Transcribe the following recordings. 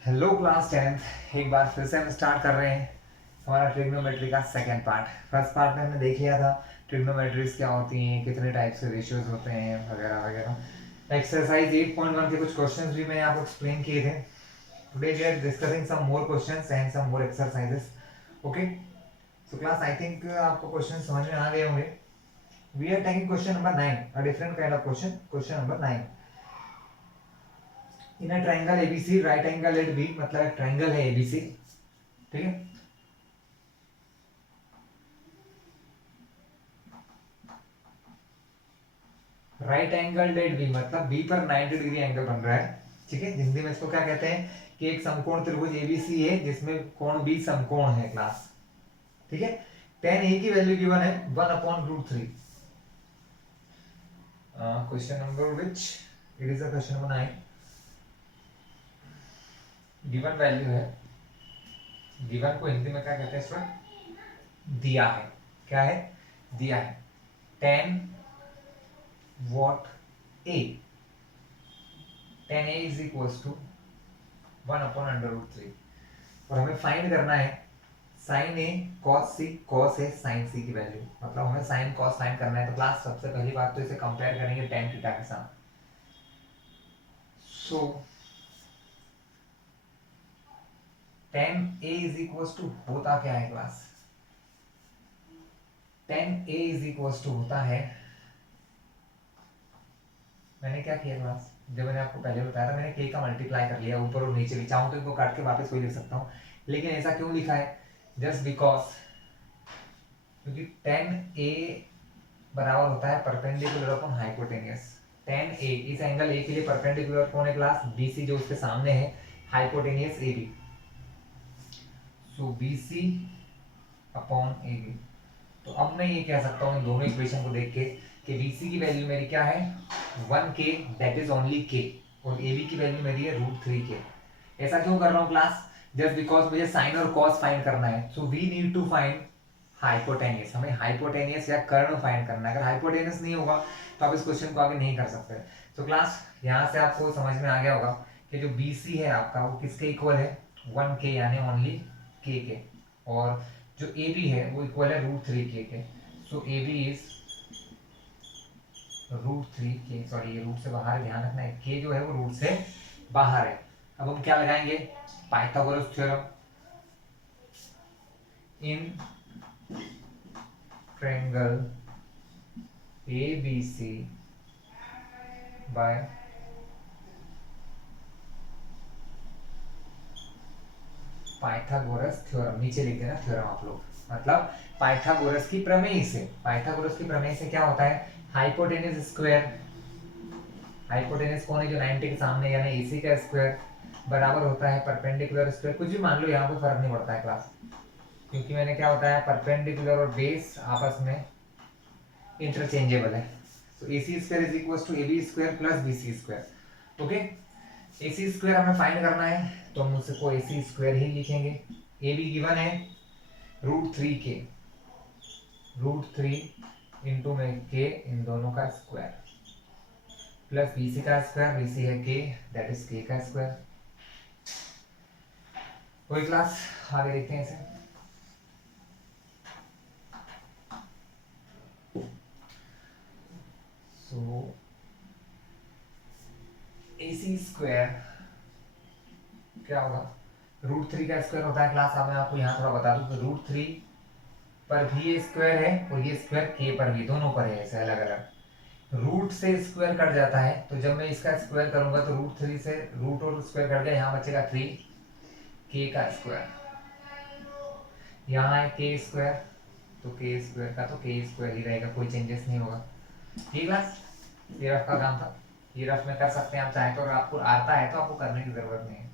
Hello class 10th। एक बार फिर से हम स्टार्ट कर रहे हैं हमारा ट्रिग्नोमेट्री का सेकंड पार्ट। फर्स्ट पार्ट में हमने देख लिया था ट्रिग्नोमेट्रीज क्या होती हैं, कितने टाइप से रेशियोज होते हैं वगैरह वगैरह। एक्सरसाइज 8.1 के कुछ क्वेश्चंस भी मैंने आपको एक्सप्लेन किए थे। Today we are discussing some more questions and some more exercises. Okay, so class I think आपको क्वेश्चन समझ में आ गए होंगे। We are taking question number 9, a different kind of question. Question number 9, in a triangle ABC right angle at B, मतलब एक triangle है ABC, ठीक है। राइट एंगल एट बी मतलब बी पर 90 डिग्री एंगल बन रहा है, ठीक है। हिंदी में इसको क्या कहते हैं कि एक समकोण त्रिभुज एबीसी है जिसमें कोण बी समकोण है क्लास, ठीक है। टेन ए की वैल्यू गिवन है 1/√3। Question number which it is a question number 9। Given value है, गिवन को हिंदी में क्या कहते हैं स्टूडेंट, दिया है। क्या है? दिया है 10 what A, 10 A is equal to 1/√3। और हमें फाइंड करना है sine A cos C, cos है साइन सी की वैल्यू, मतलब हमें साइन कॉस फाइंड करना है। तो क्लास सबसे पहली बात तो इसे कंपेयर करेंगे टेन थीटा के साथ। So tan A is equal to होता क्या है class, tan A is equal to होता है, मैंने क्या किया क्लास, जब मैंने आपको पहले बताया था मैंने के का मल्टीप्लाई कर लिया ऊपर और नीचे भी, चाहूँ तो इनको काट के वापस कोई लिख सकता हूँ, लेकिन ऐसा क्यों लिखा है, जस्ट बिकॉज, क्योंकि टेन ए बराबर होता है परपेंडिकुलर अपॉन हाइपोटेनियस। टेन ए, इस एंगल ए के लिए परपेंडिकुलर कौन है क्लास, बीसी जो उसके सामने है, hypotenuse A B. So BC upon A B. तो अब मैं ये कह सकता हूँ इन दोनों इक्वेशन को देख के कि बीसी की वैल्यू मेरी क्या है 1k, that is only k, और ए बी की वैल्यू मेरी है √3k। ऐसा क्यों कर रहा हूँ क्लास, जस्ट बिकॉज मुझे साइन और कॉस फाइंड करना है। So we need to find hypotenuse, हमें हाइपोटेनियस या कर्ण फाइंड करना है। अगर हाइपोटेनियस नहीं होगा तो आप इस क्वेश्चन को आगे नहीं कर सकते। तो क्लास यहाँ से आपको समझ में आ गया होगा कि जो बी सी है आपका वो किसके इक्वल है, 1k यानी ओनली के। और जो ए बी है वो इक्वल है √3k के। So A B is √3k, sorry ये रूट से बाहर है, ध्यान रखना है, के जो है वो रूट से बाहर है। अब हम क्या लगाएंगे, Pythagoras theorem in triangle ABC by Pythagoras theorem, नीचे लिख देना थ्योरम आप लोग, मतलब पाइथागोरस की प्रमेय से। पाइथागोरस की प्रमेय से क्या होता है, हाइपोटेनस स्क्वायर, हाइपोटेनस कौन है जो 90 के सामने यानी AC का स्क्वायर बराबर होता है परपेंडिकुलर स्क्वायर, कुछ भी मान लो यहाँ पे फर्क नहीं पड़ता है क्लास, क्योंकि मैंने क्या होता है परपेंडिकुलर और बेस आपस में इंटरचेंजेबल है। तो AC square is equal to AB square plus BC square. Okay, AC square हमें फाइंड करना है तो हम उसको AC स्क्वायर ही लिखेंगे। AB गिवन है √3k, √3 इंटू में k, इन दोनों का स्क्वायर, प्लस BC का स्क्वायर, BC है k, दैट इज k का स्क्वायर। कोई क्लास आगे देखते हैं इसे। सो AC स्क्वायर क्या होगा, √3 का स्क्वायर होता है क्लास। अब मैं आपको यहाँ थोड़ा बता दूं तो √3 पर भी ये स्क्वायर है और ये स्क्वायर के पर भी, दोनों पर है ऐसे अलग अलग। रूट से स्क्वायर कट जाता है, तो जब मैं इसका स्क्वायर करूंगा तो √3 से रूट और स्क्वायर कट गया, यहाँ बचेगा 3 के का स्क्वायर, यहाँ है के स्क्वायर, तो के स्क्वायर का तो के स्क्वायर ही रहेगा, कोई चेंजेस नहीं होगा। ठीक क्लास, ये रफ का काम था, ये रफ में कर सकते हैं आप चाहे तो, और आपको आता है तो आपको करने की जरूरत नहीं है।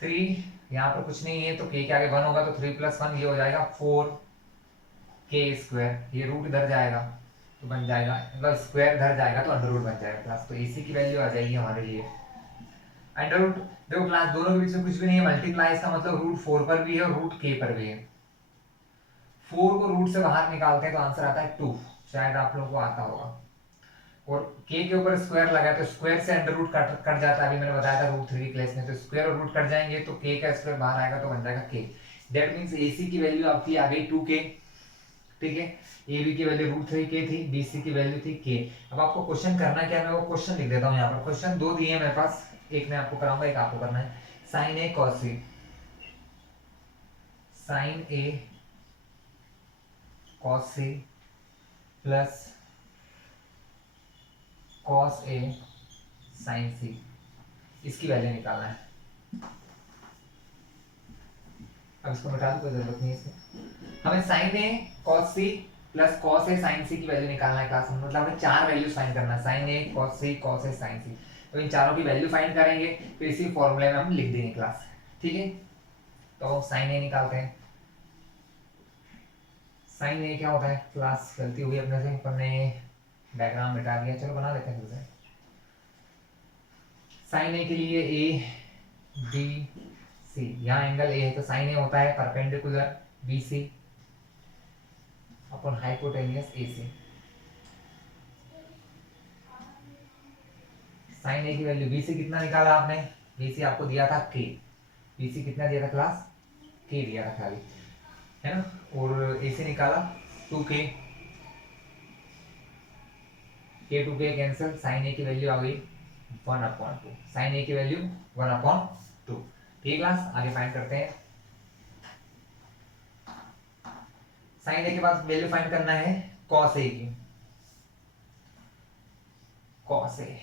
3 यहाँ पर कुछ नहीं है तो के आगे 1 होगा, तो 3 + 1 ये हो जाएगा 4 के स्क्वायर, ये रूट इधर जाएगा तो बन जाएगा, मतलब स्क्वायर इधर जाएगा तो अंडर रूट बन जाएगा क्लास। तो AC की वैल्यू आ जाएगी हमारे लिए अंडर रूट। देखो क्लास दोनों के बीच में कुछ भी नहीं है, मल्टीप्लाई इसका मतलब √4 पर भी है और √k पर भी है। 4 को रूट से बाहर निकालते हैं तो आंसर आता है 2, शायद आप लोगों को आता होगा। और के ऊपर स्क्वायर लगा है तो स्क्वायर से अंडर रूट कट जाता है, अभी मैंने बताया था रूट 3 क्लास में, तो स्क्वायर और रूट कट जाएंगे तो के का स्क्वायर बाहर आएगा तो बन जाएगा के। दैट मींस एसी की वैल्यू आपकी आ गई 2k, ठीक है। ए बी की वैल्यू रूट 3 के थी, बी सी की वैल्यू थी के। अब आपको क्वेश्चन करना क्या है, मैं वो क्वेश्चन लिख देता हूँ यहाँ पर। क्वेश्चन दो दिए हैं मेरे पास, एक मैं आपको कराऊंगा, एक आपको करना है। Sine A cos C, sign A cos C plus cos A sign सी, इसकी वैल्यू निकालना है। अब इसको मिटा दो, कोई जरूरत नहीं है इसमें। हमें sign A cos C plus cos A sign C की वैल्यू निकालना है क्लास में, मतलब हमें चार वैल्यू फाइंड करना है, sine A cos C cos A sign सी। तो इन चारों की वैल्यू फाइंड करेंगे, फिर इसी फॉर्मूले में हम लिख देंगे क्लास, ठीक है। तो साइन ए निकालते हैं। साइन ए क्या होता है क्लास, गलती हुई अपने से, अपन ने डायग्राम मिटा दिया, चलो बना लेते हैं फिर से। साइन ए के लिए ए बी सी, यहाँ एंगल ए है तो साइन ए होता है perpendicular B C upon hypotenuse A C. Sign A की वैल्यू बी सी कितना निकाला आपने, बी सी आपको दिया था के, बी सी कितना दिया था क्लास, के दिया था खाली, है ना। और ए सी निकाला 2k, के टू के कैंसिल, साइन ए की वैल्यू आ गई 1/2, साइन ए की वैल्यू 1/2। ठीक है क्लास, आगे फाइंड करते हैं। साइन ए के बाद वैल्यू फाइंड करना है कॉस ए की। कॉस ए,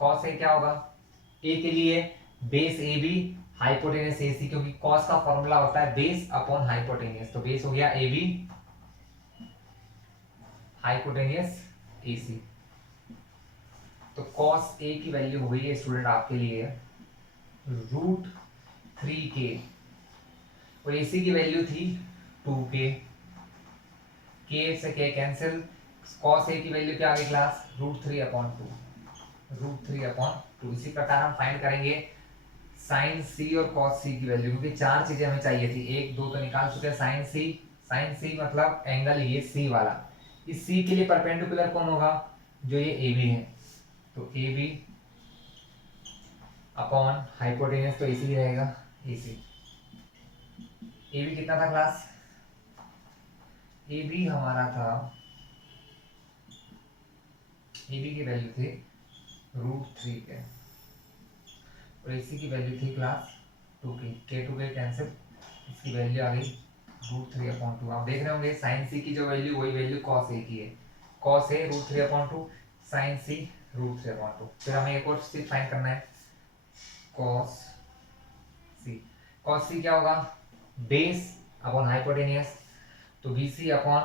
कॉस ए क्या होगा, ए के लिए बेस ए बी हाइपोटेनियस ए सी, क्योंकि कॉस का फॉर्मूला होता है बेस अपॉन हाइपोटेनियस, तो बेस हो गया ए बी हाइपोटेनियस ए सी। तो कॉस ए की वैल्यू हो गई है स्टूडेंट आपके लिए √3k, और ए सी की वैल्यू थी 2k, के से के कैंसिल, कॉस ए की वैल्यू क्या आ गई क्लास, √3/2, √3/2। इसी प्रकार हम फाइंड करेंगे साइन सी और कॉस सी की वैल्यू, क्योंकि चार चीजें हमें चाहिए थी, एक दो तो निकाल चुके हैं। साइन सी मतलब एंगल ये सी वाला, इस सी के लिए परपेंडिकुलर कौन होगा, जो ये ए बी है, तो ए बी अपॉन हाइपोटेनियस तो एसी रहेगा, एसी। ए बी कितना था क्लास, ए बी हमारा था, ए बी की वैल्यू थी √3 के, और एसी की वैल्यू थी क्लास 2k, के टू के कैंसिल, इसकी वैल्यू आ गई √3/2। आप देख रहे होंगे साइन सी की जो वैल्यू वही वैल्यू कॉस ए की है, कॉस ए √3/2, साइन सी √3/2। फिर हमें एक और चीज फाइंड करना है, कॉस सी। कॉस सी क्या होगा, बेस अपॉन हाइपोटेनियस, तो BC अपॉन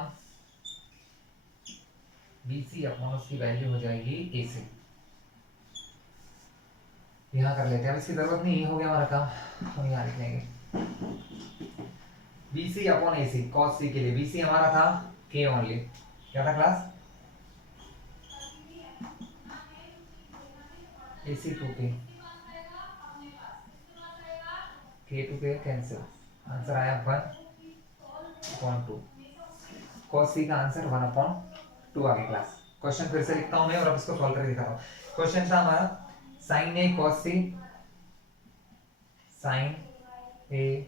उसकी वैल्यू हो जाएगी ए सी। यहाँ कर लेते हैं, अब इसकी जरूरत नहीं, हो गया हमारा काम, हम यहाँ लिख लेंगे BC अपॉन ए सी। कॉस सी के लिए BC हमारा था के ओनली, क्या था क्लास, AC 2k, के टू के कैंसिल, आंसर आया 1/2। कॉस सी का आंसर 1/2 आ गया क्लास। क्वेश्चन फिर से लिखता हूं मैं और अब इसको सॉल्व करके दिखाता हूँ। क्वेश्चन था हमारा sign A cos C, sign A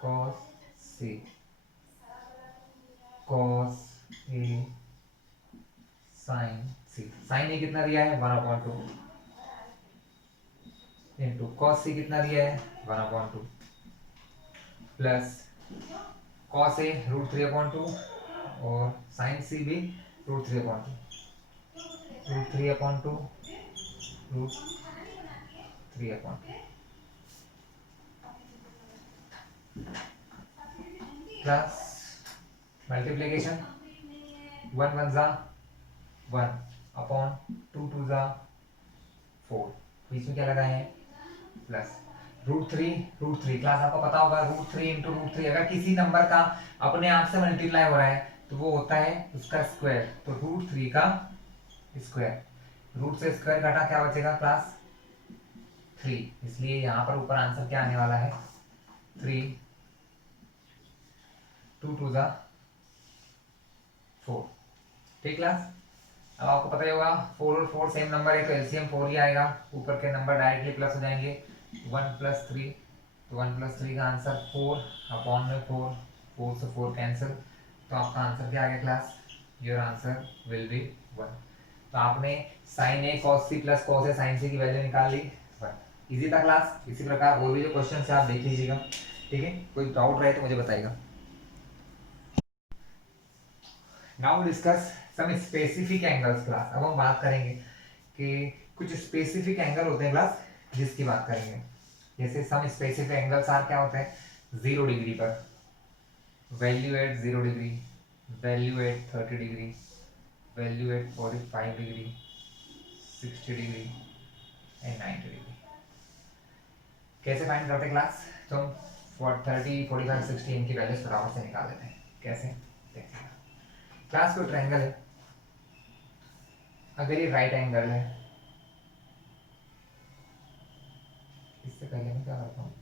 cos C, cos A sign C. Sign ए कितना दिया है 1/2 इंटू कॉस सी कितना दिया है 1/2 प्लस कॉस ए √3/2 और साइन सी भी √3/2, √3/2 √3/2 प्लस मल्टीप्लीकेशन 1 1 जा 1 अपॉन 2 2 जा 4, बीच में क्या लगाए हैं प्लस √3 क्लास आपको पता होगा √3 इंटू √3, अगर किसी नंबर का अपने आप से मल्टीप्लाई हो रहा है तो वो होता है उसका स्क्वायर, तो √3 का स्क्वायर, रूट से स्क्वायर काटा क्या बचेगा क्लास 3, इसलिए यहाँ पर ऊपर आंसर क्या आने वाला है 3, 2 2 जा 4। ठीक क्लास, अब आपको पता ही होगा 4 और 4 सेम नंबर है तो एलसीएम 4 ही आएगा, ऊपर के नंबर डायरेक्टली प्लस हो जाएंगे, 1+3, तो 1+3 का आंसर 4 अपॉन में 4, 4 से 4 कैंसिल, तो आपका आंसर क्या आ गया class, your answer will be 1। तो आपने sign A cos C plus cos A sign C की वैल्यू निकाल ली 1। इजी था क्लास। इसी प्रकार और भी जो क्वेश्चन है आप देख लीजिएगा, ठीक है, कोई डाउट रहे तो मुझे बताइएगा। Now discuss some specific angles class. अब हम बात करेंगे कि कुछ स्पेसिफिक एंगल होते हैं क्लास जिसकी बात करेंगे। जैसे सम स्पेसिफिक एंगल्स आर क्या होते हैं, 0 डिग्री पर, value at 0 degree, value at 30 degree, value at 45 degree, 60 degree and 90 degree. कैसे फाइंड करते क्लास, तो हम 30, 45, 60 इनकी वैल्यूज फटाफट से निकाल लेते हैं। कैसे देखते हैं क्लास, कोई ट्रायंगल है, अगर ये राइट एंगल है, इससे पहले मैं क्या करता हूँ,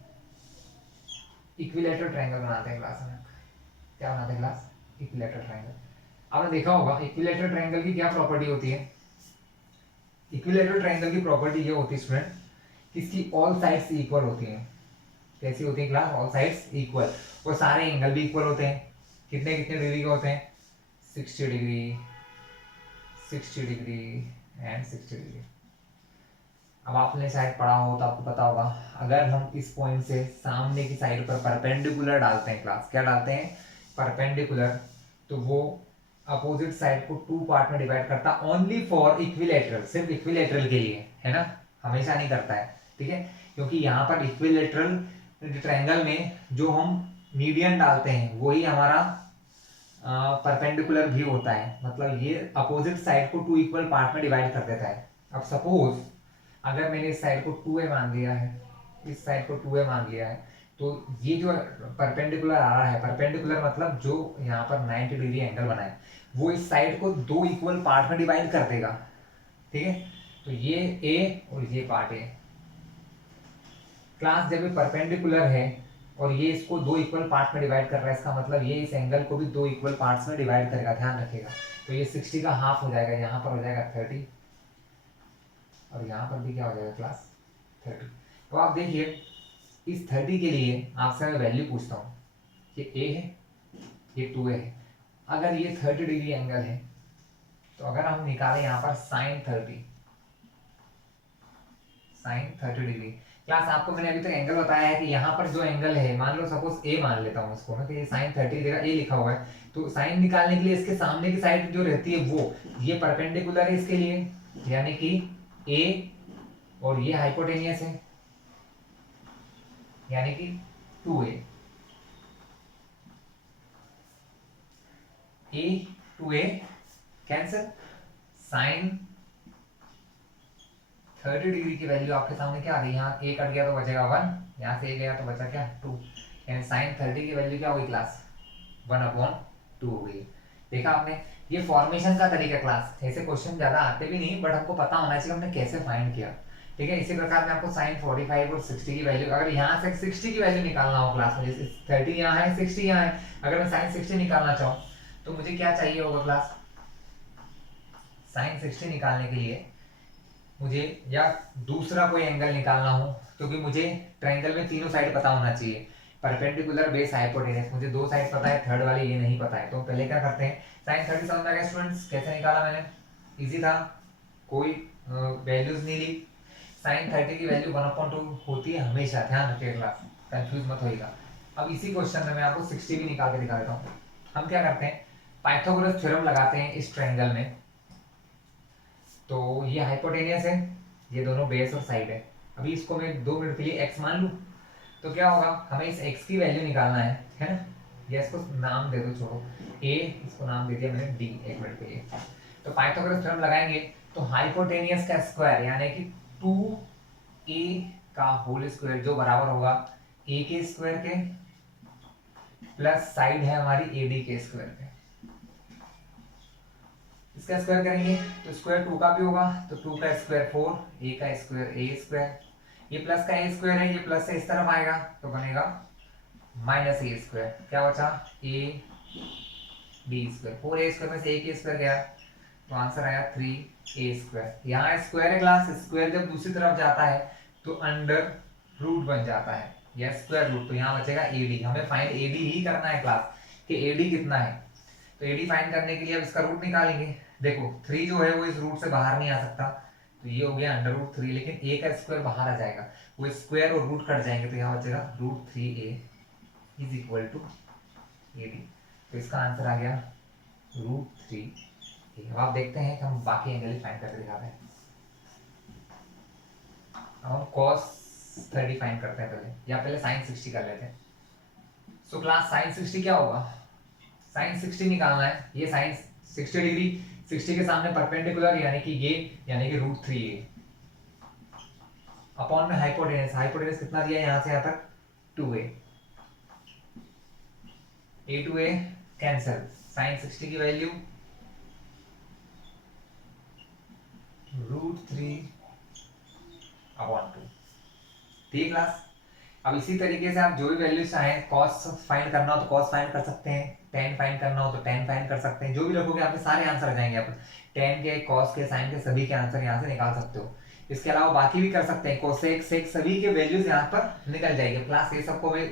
इक्विलेटरल ट्रायंगल बनाते हैं क्लास में। क्या बनाते हैं क्लास, इक्विलेटरल ट्रायंगल। आपने देखा होगा इक्विलेटरल ट्रायंगल की क्या प्रॉपर्टी होती है, इक्विलेटरल ट्रायंगल की प्रॉपर्टी ये होती है स्टूडेंट कि इसकी ऑल साइड्स इक्वल होती हैं। कैसी होती है क्लास, ऑल साइड्स इक्वल, और सारे एंगल भी इक्वल होते हैं। कितने कितने डिग्री के होते हैं, 60 डिग्री, 60 डिग्री एंड 60 डिग्री। अब आपने शायद पढ़ा हो तो आपको पता होगा, अगर हम इस पॉइंट से सामने की साइड पर परपेंडिकुलर डालते हैं क्लास, क्या डालते हैं, परपेंडिकुलर, तो वो अपोजिट साइड को 2 पार्ट में डिवाइड करता, ओनली फॉर इक्विलेटरल, सिर्फ इक्विलेटरल के लिए, है ना, हमेशा नहीं करता है, ठीक है, क्योंकि यहाँ पर इक्विलेटरल ट्रायंगल में जो हम मीडियन डालते हैं वही हमारा परपेंडिकुलर भी होता है, मतलब ये अपोजिट साइड को 2 इक्वल पार्ट में डिवाइड कर देता है। अब सपोज अगर मैंने इस साइड को 2a मान लिया है, इस साइड को 2a मान लिया है, तो ये जो परपेंडिकुलर आ रहा है, परपेंडिकुलर मतलब जो यहाँ पर 90 डिग्री एंगल बना है, वो इस साइड को 2 इक्वल पार्ट में डिवाइड कर देगा, ठीक है, तो ये a और ये पार्ट a क्लास, जब ये परपेंडिकुलर है और ये इसको 2 इक्वल पार्ट में डिवाइड कर रहा है, इसका मतलब ये इस एंगल को भी 2 इक्वल पार्ट्स में डिवाइड करेगा, ध्यान रखिएगा। तो ये 60 का हाफ हो जाएगा, यहाँ पर हो जाएगा 30, और यहाँ पर भी क्या हो जाएगा क्लास, 30। तो आप देखिए इस 30 के लिए आपसे मैं वैल्यू पूछता हूँ, ये a है, ये 2a है, अगर ये 30 डिग्री एंगल है, तो अगर हम निकालें यहाँ पर साइन 30 डिग्री, क्लास आपको मैंने अभी तक एंगल बताया है कि यहाँ पर जो एंगल है, मान लो सपोज ए मान लेता हूँ इसको मैं, तो ये साइन 30 जगह ए लिखा हुआ है, तो साइन निकालने के लिए इसके सामने की साइड जो रहती है वो, ये परपेंडिकुलर है इसके लिए, यानी कि ए, और ये हाइपोटेनियस है यानी कि 2a, a 2a cancel, sine 30 degree की वैल्यू आपके सामने क्या आ रही है, यहाँ a कट गया तो बचेगा 1, यहाँ से a गया तो बचा क्या 2, यानी साइन 30 की वैल्यू क्या होगी क्लास, 1/2 हो गई। देखा आपने, ये फॉर्मेशन का तरीका क्लास, ऐसे क्वेश्चन ज्यादा आते भी नहीं, बट हमको पता होना चाहिए हमने कैसे फाइंड किया, ठीक है। इसी प्रकार मैं आपको साइन 45 और 60 की वैल्यू, अगर यहाँ से 60 की वैल्यू निकालना हो क्लास में, जैसे 30 यहाँ है 60 यहाँ है, अगर मैं साइन 60 निकालना चाहूँ तो मुझे क्या चाहिए होगा क्लास, साइन 60 निकालने के लिए मुझे या दूसरा कोई एंगल निकालना हो, क्योंकि मुझे ट्रायंगल में तीनों साइड पता होना चाहिए, परपेंडिकुलर, बेस, हाइपोटेनस, मुझे 2 साइड पता है, थर्ड वाली ये नहीं पता है, तो पहले क्या करते हैं, साइन 30 समझ में आ गया स्टूडेंट्स, कैसे निकाला मैंने, इजी था, कोई वैल्यूज नहीं ली। साइन 30 की वैल्यू 1/2 होती है हमेशा, ध्यान रखिएगा क्लास, कंफ्यूज मत होइएगा। अब इसी क्वेश्चन में मैं आपको 60 भी निकाल के दिखा देता हूँ। हम क्या करते हैं, पाइथागोरस थ्योरम लगाते हैं इस ट्रायंगल में, तो ये हाइपोटेनियस है, ये दोनों बेस और साइड है, अभी इसको मैं 2 मिनट के लिए x मान लूँ, तो क्या होगा, हमें इस x की वैल्यू निकालना है ना, या इसको नाम दे दो, छोड़ो a, इसको नाम दे दिया मैंने d, 1 मिनट के लिए। तो पाइथागोरस थ्योरम लगाएंगे तो हाइपोटेनियस का स्क्वायर यानी कि 2a का होल स्क्वायर जो बराबर होगा a के स्क्वायर के प्लस साइड है हमारी ad के स्क्वायर के, इसका स्क्वायर करेंगे तो स्क्वायर 2 का भी होगा, तो 2 का स्क्वायर 4, a का स्क्वायर a स्क्वायर, ये प्लस का a स्क्वायर है, ये प्लस से इस तरफ आएगा तो बनेगा माइनस a स्क्वायर, क्या बचा a b square, 4a square में से a के स्क्वायर गया तो आंसर आया 3a²। यहाँ स्क्वायर है क्लास, स्क्वायर जब दूसरी तरफ जाता है तो अंडर रूट बन जाता है या स्क्वायर रूट, तो यहाँ बचेगा AD। हमें फाइंड AD ही करना है क्लास कि AD कितना है। तो AD फाइंड करने के लिए अब इसका रूट निकालेंगे। देखो 3 जो है वो इस रूट से बाहर नहीं आ सकता, तो ये हो गया अंडर रूट 3, लेकिन a का स्क्वायर बाहर आ जाएगा, वो स्क्वायर और रूट कट जाएंगे, तो यहाँ बचेगा √3a is equal to AD। तो इसका आंसर आ गया √3a। अब आप देखते हैं कि हम बाकी एंगल फाइंड करके दिखाते हैं। अब हम cos 30 फाइंड करते हैं पहले, या पहले sin 60 कर लेते हैं। सो क्लास sin 60 क्या होगा, sin 60 निकालना है। ये sin 60 डिग्री 60 के सामने परपेंडिकुलर, यानी कि ये, यानी कि √3a अपॉन में हाइपोटेनस। हाइपोटेनस कितना दिया है यहाँ से यहाँ तक 2a। a to a cancel, sin 60 की वैल्यू √3/2। ठीक क्लास। अब इसी तरीके से आप जो भी वैल्यू चाहें, cos फाइंड करना हो तो cos फाइंड कर सकते हैं, tan फाइंड करना हो तो tan फाइंड कर सकते हैं। जो भी रखोगे आपके सारे आंसर आ जाएंगे। आप tan के, cos के, sin के सभी के आंसर यहाँ से निकाल सकते हो। इसके अलावा बाकी भी कर सकते हैं, cosec sec सभी के वैल्यूज यहाँ पर निकल जाएंगे क्लास। ये सबको भी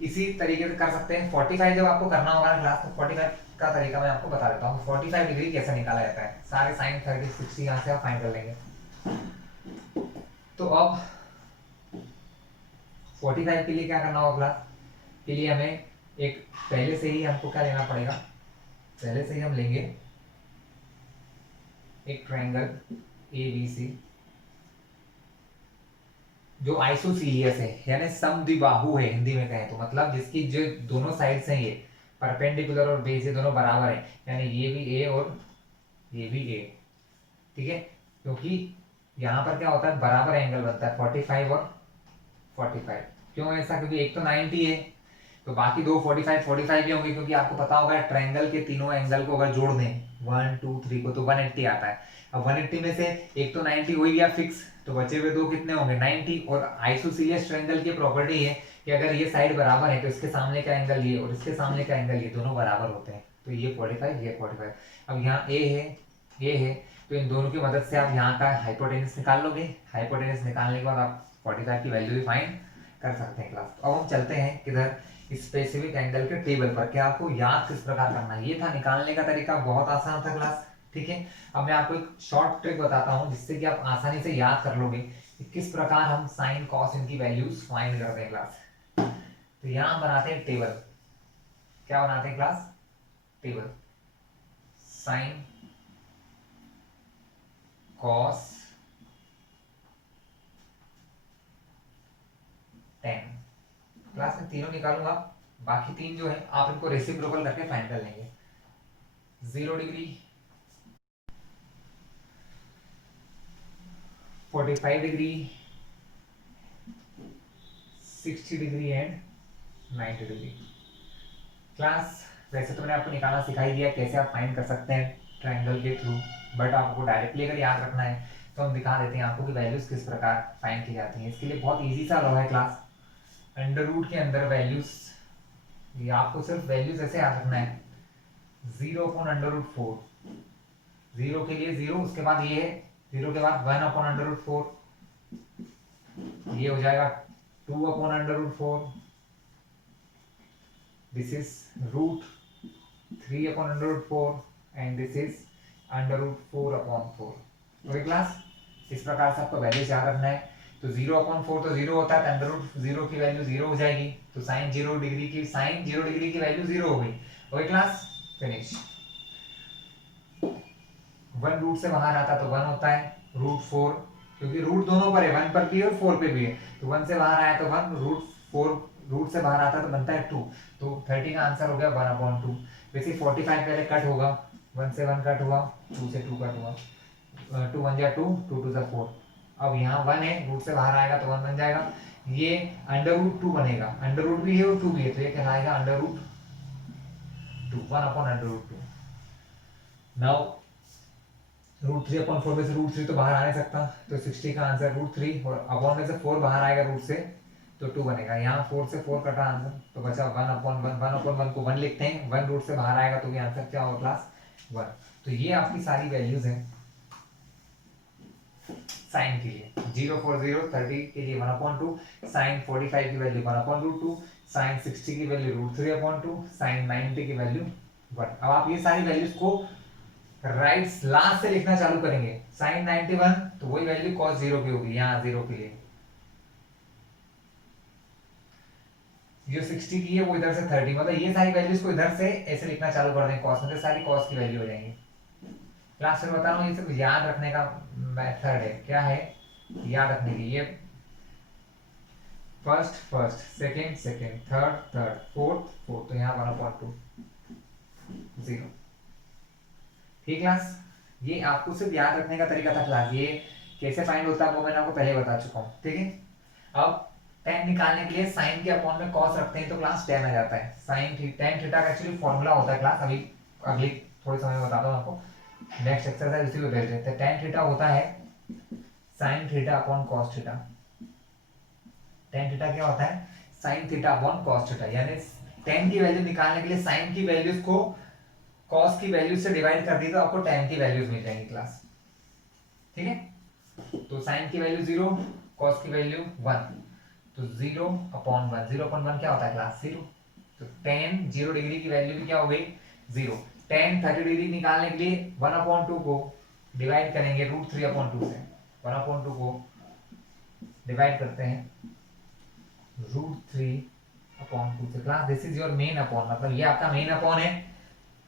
इसी तरीके से कर सकते हैं। 45 जब आपको करना होगा क्लास, तो 45 का तरीका मैं आपको बता देता हूँ। 45 डिग्री कैसे निकाला जाता है, सारे sin 30 60 यहाँ से आप फाइंड कर लेंगे। तो अब 45 के लिए क्या करना होगा क्लास, के लिए हमें एक पहले से ही हमको क्या लेना पड़ेगा, पहले से ही हम लेंगे एक ट्रायंगल ABC जो आइसोसीलियस है, यानी समद्विबाहु है हिंदी में कहें तो, मतलब जिसकी जो दोनों साइड्स हैं, ये परपेंडिकुलर और बेस ये दोनों बराबर है, यानी ये भी A और ये भी A। ठीक है, क्योंकि यहाँ पर क्या होता है, बराबर एंगल बनता है 45 और 45। क्यों ऐसा, क्योंकि एक तो 90 है, तो बाकी दो 45 भी होंगे, क्योंकि आपको पता होगा ट्रायंगल के तीनों एंगल को अगर जोड़ दें 1 2 3 को तो 180 आता है। अब 180 में से एक तो 90 हो गया फिक्स, तो बचे हुए दो कितने होंगे 90। और आइसोसीलियस ट्रायंगल की प्रॉपर्टी है कि अगर ये साइड बराबर है तो इसके सामने का एंगल ये और इसके सामने का एंगल ये दोनों बराबर होते हैं, तो ये 45 ये 45। अब यहाँ ए है, तो इन दोनों की मदद से आप यहाँ का हाइपोटेनस निकाल लोगे। हाइपोटेनस निकालने के बाद आप 45 की वैल्यू भी फाइंड कर सकते हैं क्लास। तो अब हम चलते हैं किधर, स्पेसिफिक एंगल के टेबल पर। क्या आपको याद किस प्रकार करना है, ये था निकालने का तरीका, बहुत आसान था क्लास। ठीक है, अब मैं आपको एक शॉर्ट ट्रिक बताता हूँ जिससे कि आप आसानी से याद कर लोगे कि किस प्रकार हम साइन कॉस इनकी वैल्यूज फाइंड करते हैं क्लास। तो यहाँ बनाते हैं टेबल। क्या बनाते हैं class, table. Sine cos tan। Class में तीनों निकालूंगा, बाकी तीन जो है आप इनको रेसिप्रोकल करके फाइंड कर लेंगे। 0 degree, 45 degree, 60 degree and 90 degree. Class वैसे तो मैंने आपको निकालना सिखा ही दिया कैसे आप फाइंड कर सकते हैं ट्रायंगल के थ्रू, बट आपको डायरेक्टली अगर याद रखना है तो हम दिखा देते हैं आपको कि वैल्यूज किस प्रकार फाइंड की जाती हैं। इसके लिए बहुत इजी सा लॉ है क्लास, अंडर रूट के अंदर वैल्यूज, ये आपको सिर्फ वैल्यूज ऐसे याद रखना है। 0/√4, 0 के लिए 0, उसके बाद ये है 0 के बाद 1/√4, ये हो जाएगा 2/√4, this is √3/√4 and this is √4/4। Okay class, इस प्रकार से आपको वैल्यूज याद रखना है। तो 0/4 तो 0 होता है, तो अंडर रूट 0 की वैल्यू 0 हो जाएगी, तो साइन 0 डिग्री की वैल्यू 0 हो गई। Okay class, finish. 1 रूट से बाहर आता तो 1 होता है, √4, क्योंकि रूट दोनों पर है, 1 पर भी है और 4 पे भी है, तो 1 से बाहर आया तो 1, √4 रूट से बाहर आता तो बनता है 2, तो 30 का आंसर हो गया 1/2। वैसे 45 पहले कट होगा, 1 से 1 कट हुआ, 2 से 2 कट हुआ, 2 1 जा 2, 2 2 जा 4। अब यहाँ 1 है, रूट से बाहर आएगा तो 1 बन जाएगा, ये अंडर रूट 2 बनेगा, अंडर रूट भी है और 2 भी है, तो ये कहलाएगा अंडर रूट 2, 1/√2। नाउ √3/4 में से √3 तो बाहर आ नहीं सकता, तो 60 का आंसर √3, और अपॉन में से 4 बाहर आएगा रूट से तो 2 बनेगा। यहाँ 4 से 4 कटा आंसर, तो बचा 1/1 1/1 को 1 लिखते हैं, 1 रूट से बाहर आएगा तो भी आंसर क्या होगा क्लास 1। तो ये आपकी सारी वैल्यूज हैं साइन के लिए। 0 4 0 30 के लिए 1/2, साइन 45 की वैल्यू 1/√2, साइन 60 की वैल्यू √3/2, साइन 90 की वैल्यू 1। अब आप ये सारी वैल्यूज को राइट लास्ट से लिखना चालू करेंगे। साइन 91 तो वही वैल्यू cos 0 की होगी यहाँ 0 के लिए, जो 60 की है वो इधर से 30, मतलब ये सारी वैल्यूज को इधर से ऐसे लिखना चालू कर दें cos में, तो सारी cos की वैल्यू हो जाएंगी। क्लास में बता रहा हूँ, ये सिर्फ याद रखने का मेथड है। क्या है याद रखने की? ये first first, second second, third third, fourth fourth, तो यहाँ 1/2 0। ठीक क्लास, ये आपको सिर्फ याद रखने का तरीका था क्लास। ये कैसे फाइंड होता है वो मैंने आपको पहले बता चुका हूँ। ठीक है, अब tan निकालने के लिए साइन के अपॉन में cos रखते हैं तो क्लास tan आ जाता है। साइन tan थीटा का एक्चुअली फॉर्मूला होता है क्लास, अभी अगली थोड़ी समय में बताता हूँ आपको, नेक्स्ट एक्सरसाइज उसी को भेज देते हैं। tan थीटा होता है sine theta upon cos theta. tan theta क्या होता है? Sine theta upon cos theta, यानी tan की वैल्यू निकालने के लिए साइन की वैल्यूज को cos की वैल्यू से डिवाइड कर दी तो आपको tan की वैल्यूज मिल जाएंगी क्लास। ठीक है, तो साइन की वैल्यू 0, cos की वैल्यू 1, तो 0/1, 0/1 क्या होता है क्लास? 0। तो tan 0 डिग्री की वैल्यू भी क्या हो गई? 0। tan 30 डिग्री निकालने के लिए 1/2 को डिवाइड करेंगे √3/2 से। 1/2 को डिवाइड करते हैं √3/2 से। Class this is your main upon, मतलब ये आपका मेन अपॉन है,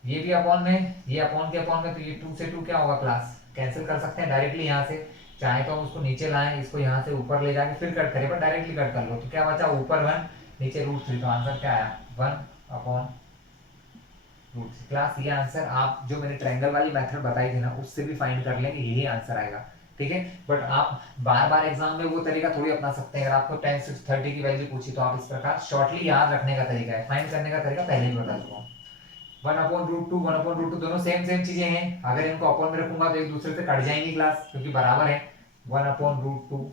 ये भी अपॉन में, ये अपॉन के अपॉन में, तो ये 2 से 2 क्या होगा क्लास? कैंसिल कर सकते हैं डायरेक्टली यहाँ से। चाहे तो हम उसको नीचे लाएं, इसको यहाँ से ऊपर ले जाके फिर कट करें, पर डायरेक्टली कट कर लो तो क्या बचा? ऊपर 1 नीचे √3, तो आंसर क्या आया? 1/√3। क्लास ये आंसर आप जो मैंने ट्रायंगल वाली मेथड बताई थी ना उससे भी फाइंड कर लेंगे, यही आंसर आएगा। ठीक है, बट आप बार बार एग्जाम में वो तरीका थोड़ी अपना सकते हैं। अगर आपको tan 30 की वैल्यू पूछी तो आप इस प्रकार शॉर्टली याद रखने का तरीका है, फाइंड करने का तरीका पहले ही बता चुका हूँ। 1/√2 1/√2 दोनों सेम सेम चीजें हैं, अगर इनको अपॉन में रखूंगा तो एक दूसरे से कट जाएंगी क्लास, क्योंकि बराबर है। 1/√2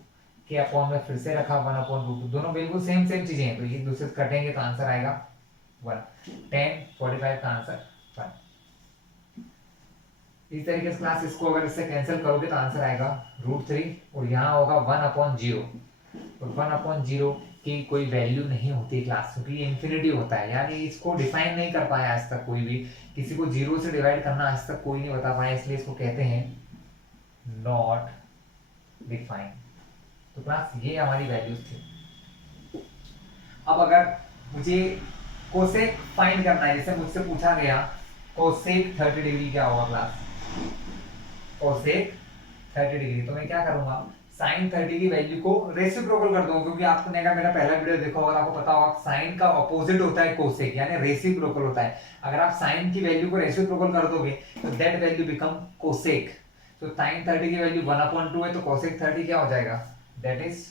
के अपॉन में फिर से रखा 1/√2, दोनों बिल्कुल सेम सेम चीजें हैं, तो एक दूसरे से कटेंगे तो आंसर आएगा 1। tan 45 का आंसर 1। इस तरीके से क्लास इसको अगर इससे कैंसिल करोगे तो आंसर आएगा √3, और यहाँ होगा 1/0, और 1/0 की कोई वैल्यू नहीं होती क्लास, क्योंकि ये इंफिनिटी होता है, यानी इसको डिफाइन नहीं कर पाया आज तक कोई भी, किसी को 0 से डिवाइड करना आज तक कोई नहीं बता पाया, इसलिए इसको कहते हैं नॉट डिफाइन। तो क्लास ये हमारी वैल्यूज थी। अब अगर मुझे कोसेक फाइंड करना है, जैसे मुझसे पूछा गया कोसेक 30 डिग्री क्या होगा क्लास? कोसेक 30 डिग्री, तो मैं क्या करूंगा? साइन 30 की वैल्यू को रेसिप्रोकल कर दूंगा, क्योंकि आपने अगर मेरा पहला वीडियो देखा होगा आपको पता होगा साइन का ऑपोजिट होता है कोसेक, यानी रेसिप्रोकल होता है। अगर आप साइन की वैल्यू को रेसिप्रोकल कर दोगे तो दैट वैल्यू बिकम कोसेक। तो साइन 30 की वैल्यू 1/2 है, तो कोसेक 30 क्या हो जाएगा? That is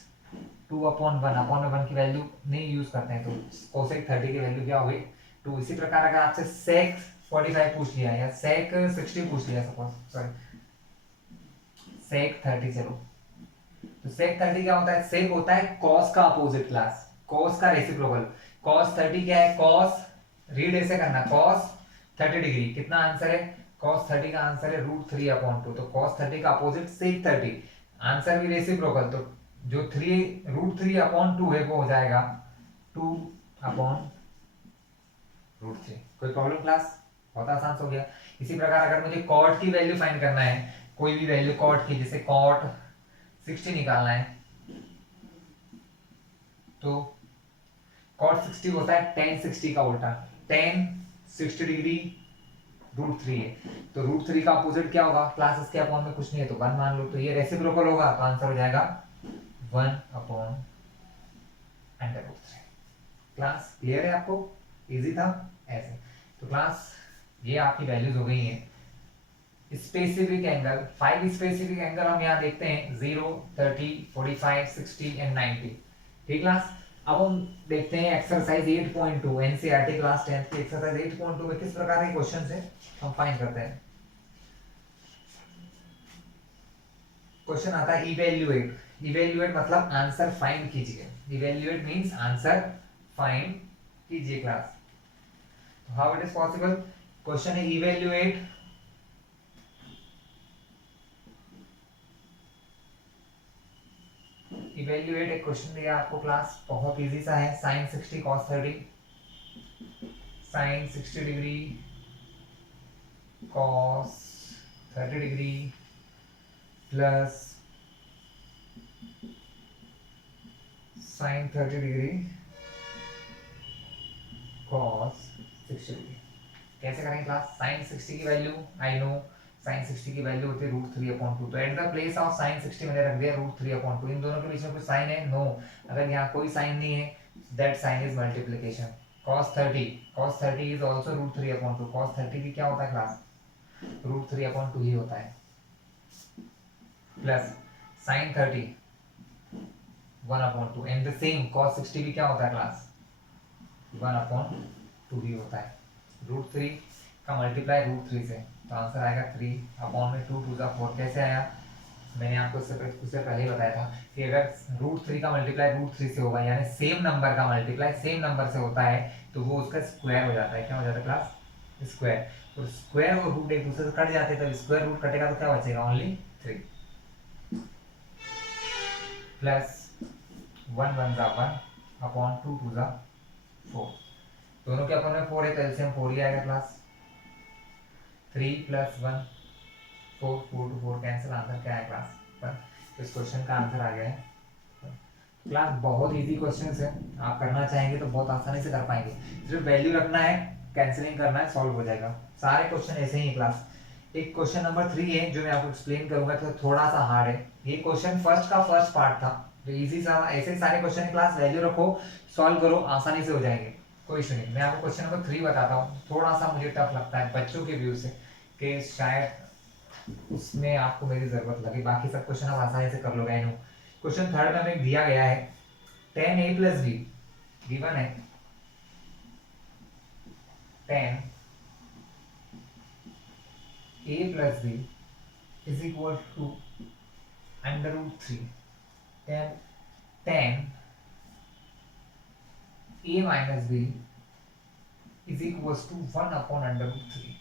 2/1। अपॉन में 1 की वैल्यू नहीं यूज करते हैं, तो कोसेक 30 की वैल्यू क्या हो गई? 2। इसी प्रकार अगर आपसे सेक 45 पूछ लिया या सेक 60 पूछ लिया, सपोज सॉरी सेक 30, चलो तो सेक 30 क्या होता है? सेक होता है कॉस का अपोजिट क्लास, कॉस का रेसिप्रोकल। कॉस 30 क्या है? कॉस, रीड ऐसे करना, कॉस 30 डिग्री कितना आंसर है? कॉस 30 का आंसर है √3/2, तो कॉस 30 का अपोजिट सेक 30, आंसर भी रेसिप्रोकल, तो जो √3/2 है वो हो जाएगा 2/√3। कोई प्रॉब्लम क्लास? बहुत आसान हो गया। इसी प्रकार अगर मुझे कॉट की वैल्यू फाइंड करना है, कोई भी वैल्यू कॉट की, जैसे कॉट 60 निकालना है, तो कॉट 60 होता है tan 60 का उल्टा। tan 60 डिग्री √3 है, तो √3 का अपोजिट क्या होगा क्लास? इसके अपॉन में कुछ नहीं है तो 1 मान लो, तो ये रेसिप्रोकल होगा, तो आंसर हो जाएगा 1/√3। क्लास क्लियर है आपको? इजी था ऐसे। तो क्लास ये आपकी वैल्यूज हो गई हैं। स्पेसिफिक एंगल, 5 स्पेसिफिक एंगल हम यहाँ देखते हैं 0, 30, 45, 60 एंड 90। ठीक क्लास, अब हम देखते हैं एक्सरसाइज 8.2 एनसीईआरटी क्लास 10th की एक्सरसाइज 8.2 में किस प्रकार के क्वेश्चन है हम फाइंड करते हैं। क्वेश्चन आता है इवेल्युएट। इवेल्युएट मतलब आंसर फाइंड कीजिए, इवेल्युएट मींस आंसर फाइंड कीजिए class. How it is possible? Question है इवेल्युएट इवेल्युएट एक क्वेश्चन दिया आपको क्लास, बहुत इजी सा है। Sine 60 cos 30, sine 60 degree cos 30 degree plus sine 30 degree cos 60 degree. कैसे करेंगे क्लास? साइन 60 की वैल्यू आई नो, साइन 60 की वैल्यू होती है √3/2। तो at the place of sine 60 मैंने रख दिया √3/2। इन दोनों के बीच में कोई साइन है? नो। अगर यहाँ कोई साइन नहीं है, that sign is multiplication. cos 30 is also √3/2। cos 30 भी क्या होता है क्लास? √3/2 ही होता है। Plus sine 30 1/2 and the same cos 60 भी क्या होता है क्लास? 1/2 ही होता है। √3 का मल्टीप्लाई √3 से, तो आंसर आएगा 3/2 2 4। कैसे आया? मैंने आपको उससे पहले ही बताया था कि अगर √3 का मल्टीप्लाई √3 से होगा, यानी सेम नंबर का मल्टीप्लाई सेम नंबर से होता है, तो वो उसका स्क्वायर हो जाता है। क्या हो जाता है क्लास? स्क्वायर। तो स्क्वायर और रूट एक दूसरे से कट जाते हैं, तो स्क्वायर रूट कटेगा तो क्या बचेगा? Only 3 plus 1 1 1/2 2 4। दोनों के अपन में 4 है, तो एलसीएम 4 ही आएगा क्लास। 3 + 1 4 4 to 4 cancel. आंसर क्या है क्लास? तो इस क्वेश्चन का आंसर आ गया है क्लास। बहुत इजी क्वेश्चन है, आप करना चाहेंगे तो बहुत आसानी से कर पाएंगे। सिर्फ वैल्यू रखना है, कैंसिलिंग करना है, सॉल्व हो जाएगा। सारे क्वेश्चन ऐसे ही क्लास। एक क्वेश्चन नंबर 3 है जो मैं आपको एक्सप्लेन करूंगा, तो थोड़ा सा हार्ड है। ये क्वेश्चन फर्स्ट का फर्स्ट पार्ट था, तो इजी सा। ऐसे सारे क्वेश्चन क्लास वैल्यू रखो, सॉल्व करो, आसानी से हो जाएंगे, कोई इशू नहीं। मैं आपको क्वेश्चन नंबर 3 बताता हूँ। थोड़ा सा मुझे टफ लगता है बच्चों के व्यू से, कि शायद उसमें आपको मेरी जरूरत लगे। बाकी सब क्वेश्चन आप आसानी से कर लोगे, आई नो। क्वेश्चन थर्ड में हमें दिया गया है 10a + b गिवन है। 10a + b is equal to √3। 10 a - b is equals to 1/√3।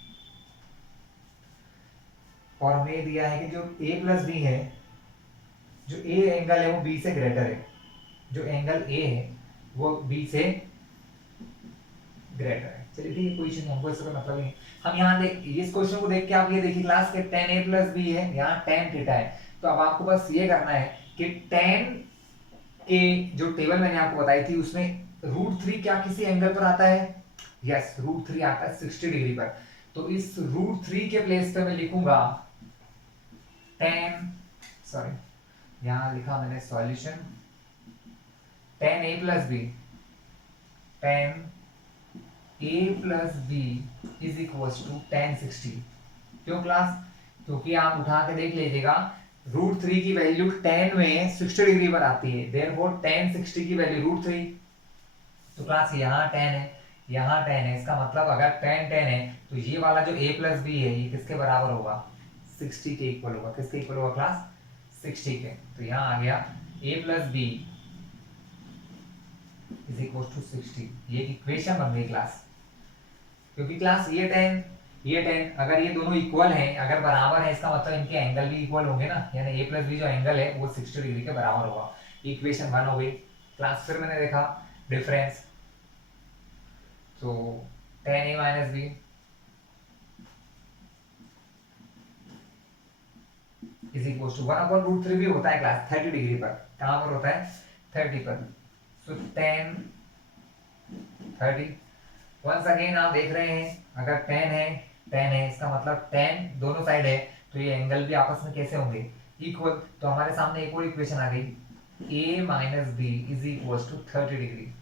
और हमें ये दिया है कि जो a + b है, जो a एंगल है वो b से ग्रेटर है। जो एंगल a है वो b से ग्रेटर है। चलिए ठीक है, कोई इशू नहीं, हमको इसका मतलब नहीं। हम यहाँ देख, इस क्वेश्चन को देख के आप ये देखिए क्लास के 10a + b है, यहाँ tan थीटा है। तो अब आपको बस ये करना है कि tan के जो टेबल मैंने आपको बताई थी उसमें √3 क्या किसी एंगल पर आता है? यस, √3 आता है 60 डिग्री पर। तो इस √3 के प्लेस पे मैं लिखूंगा tan, सॉरी यहाँ लिखा मैंने solution, tan a + b, tan a + b is equal to tan 60। क्यों क्लास? क्योंकि आप उठा के देख लीजिएगा, √3 की वैल्यू tan में 60 डिग्री पर आती है, देयरफॉर tan 60 की वैल्यू √3। तो क्लास यहाँ tan है, यहाँ tan है, इसका मतलब अगर tan है तो ये वाला जो a + b है ये किसके बराबर होगा? 60 के इक्वल होगा। किसके इक्वल होगा क्लास? 60 के। तो यहाँ आ गया a + b is equal to 60। ये इक्वेशन बन गई क्लास। क्योंकि क्लास ये 10 अगर ये दोनों इक्वल हैं, अगर बराबर है, इसका मतलब इनके एंगल भी इक्वल होंगे ना, यानी a + b जो एंगल है वो 60 डिग्री के बराबर होगा। इक्वेशन 1 हो गई क्लास। फिर मैंने देखा डिफरेंस, तो tan a - b is equal to 1/√3 भी होता है क्लास 30 डिग्री पर। कहाँ पर होता है? 30 पर। सो tan 30। वंस अगेन आप देख रहे हैं, अगर tan है, इसका मतलब tan दोनों साइड है, तो ये एंगल भी आपस में कैसे होंगे? इक्वल। तो हमारे सामने एक और इक्वेशन आ गई, a - b is equal to 30 degree.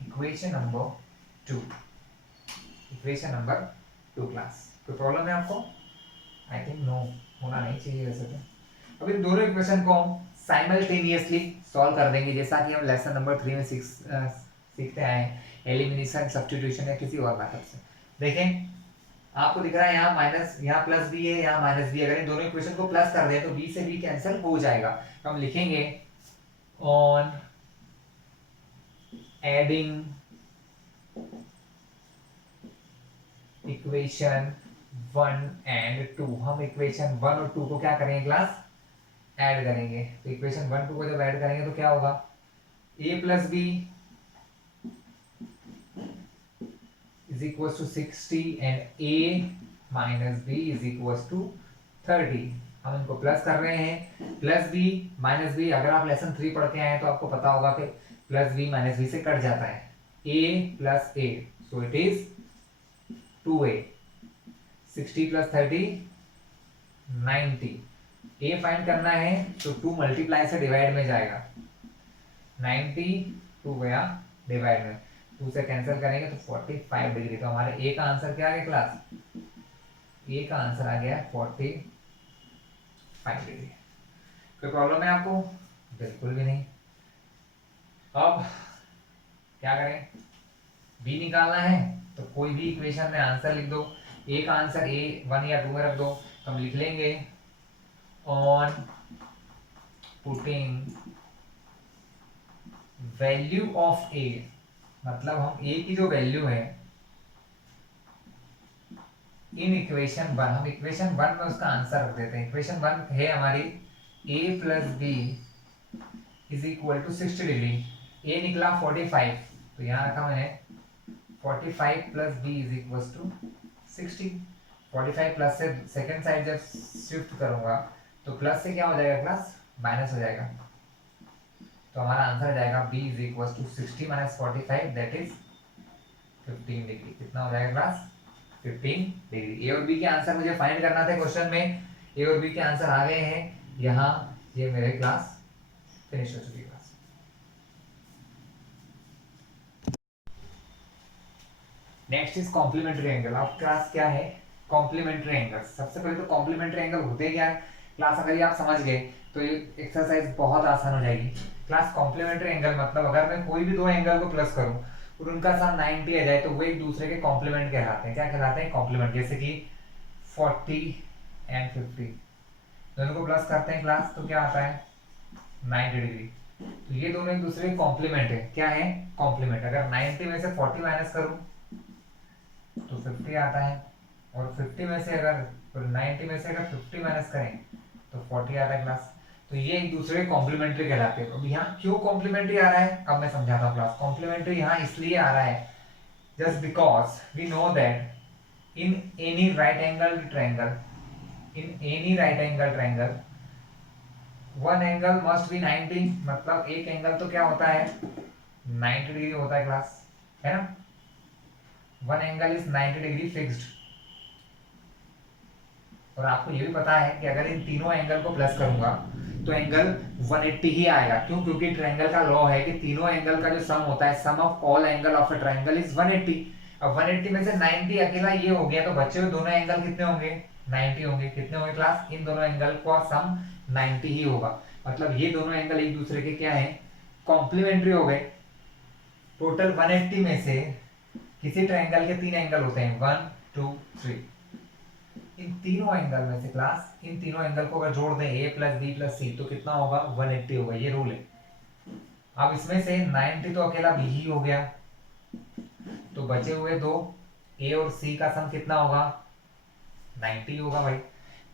Equation number 2। Equation number 2 class. कोई प्रॉब्लम है आपको? आई थिंक नो, होना नहीं चाहिए वैसे तो। अब इन दोनों इक्वेशन को हम साइमल्टेनियसली सॉल्व कर देंगे, जैसा कि हम लेसन नंबर 3 में सीखते आए हैं, एलिमिनेशन, सब्स्टिट्यूशन या किसी और मेथड से। देखें, आपको दिख रहा है यहाँ माइनस, यहाँ प्लस बी है, यहाँ माइनस बी। अगर इन दोनों इक्वेशन को प्लस कर दें तो बी से बी कैंसिल हो जाएगा। तो हम लिखेंगे ऑन एडिंग इक्वेशन 1 एंड 2। हम इक्वेशन 1 और 2 को क्या करेंगे क्लास? ऐड करेंगे। तो इक्वेशन 1 2 को जब ऐड करेंगे तो क्या होगा, a plus B is equal to 60 and a minus B is equal to 30। हम इनको प्लस कर रहे हैं, प्लस बी माइनस बी, अगर आप लेसन 3 पढ़ के आए तो आपको पता होगा कि प्लस बी माइनस बी से कट जाता है, a plus a, so it is 2a, 60 plus 30 90। a find करना है तो 2 मल्टीप्लाई से डिवाइड में जाएगा, 90 2 गया डिवाइड में, 2 से कैंसिल करेंगे तो 45 डिग्री। तो हमारे a का आंसर क्या आ गया क्लास, a का आंसर आ गया 45 डिग्री। कोई प्रॉब्लम है आपको, बिल्कुल भी नहीं। अब क्या करें, b निकालना है तो कोई भी इक्वेशन में आंसर लिख दो, a का आंसर a 1 या 2 में रख दो, तो हम लिख लेंगे on putting value of a, मतलब हम a की जो वैल्यू है इन इक्वेशन 1, हम इक्वेशन 1 में उसका आंसर रख देते हैं। इक्वेशन 1 है हमारी a plus B is equal to 60 degree, a निकला 45, तो यहाँ रखा मैंने 45 plus B is equal to 60। 45 plus से सेकेंड साइड जब शिफ्ट करूंगा तो प्लस से क्या हो जाएगा क्लास, माइनस हो जाएगा, तो हमारा आंसर जाएगा b is equal to 60 minus 45 that is 15 degree. कितना हो जाएगा क्लास, 15 डिग्री। ए और बी के आंसर मुझे फाइंड करना था क्वेश्चन में, ए और बी के आंसर आ गए हैं यहाँ। ये मेरे क्लास फिनिश हो चुकी है class. Next is complementary angle. अब क्लास क्या है, कॉम्प्लीमेंट्री एंगल। सबसे पहले तो कॉम्प्लीमेंट्री एंगल होते क्या है क्लास, अगर ये आप समझ गए तो ये एक्सरसाइज बहुत आसान हो जाएगी क्लास। कॉम्प्लीमेंट्री एंगल मतलब अगर मैं कोई भी दो एंगल को प्लस करूं और उनका सम 90 आ जाए तो वो एक दूसरे के कॉम्प्लीमेंट कहलाते हैं। क्या कहलाते हैं, कॉम्प्लीमेंट। जैसे कि 40 एंड 50 दोनों को प्लस करते हैं क्लास तो क्या आता है 90 डिग्री। तो ये दोनों एक दूसरे के कॉम्प्लीमेंट है। क्या है, कॉम्प्लीमेंट। अगर 90 में से 40 माइनस करूं तो 50 आता है, और 50 में से अगर 90 में से अगर 50 माइनस करें तो 40 आता है क्लास। तो ये एक दूसरे के कॉम्प्लीमेंट्री कहलाते हैं। अब यहाँ क्यों कॉम्प्लीमेंट्री आ रहा है, अब मैं समझाता हूँ क्लास। कॉम्प्लीमेंट्री यहाँ इसलिए आ रहा है just because we know that in any right angle triangle, in any right angle triangle one angle must be 90, मतलब एक एंगल तो क्या होता है 90 डिग्री होता है क्लास, है ना। One angle is 90 degree fixed. और आपको ये भी पता है कि अगर इन तीनों एंगल को प्लस करूंगा तो एंगल 180 ही आएगा। क्यों, क्योंकि ट्रायंगल का लॉ है कि तीनों एंगल का जो सम होता है, sum of all angle of a triangle is 180। अब 180 में से 90 अकेला ये हो गया, तो बचे हुए दोनों एंगल कितने होंगे 90 होंगे। कितने होंगे क्लास, इन दोनों एंगल का सम 90 ही होगा। मतलब ये दोनों एंगल एक दूसरे के क्या है, कॉम्प्लीमेंट्री हो गए। टोटल 180 में से किसी ट्रायंगल के तीन एंगल होते हैं 1 2 3, इन तीनों एंगल में से क्लास, इन तीनों एंगल को अगर जोड़ दें a प्लस बी प्लस सी तो कितना होगा 180 होगा। ये रूल है। अब इसमें से 90 तो अकेला b ही हो गया, तो बचे हुए दो a और c का सम कितना होगा 90 होगा भाई।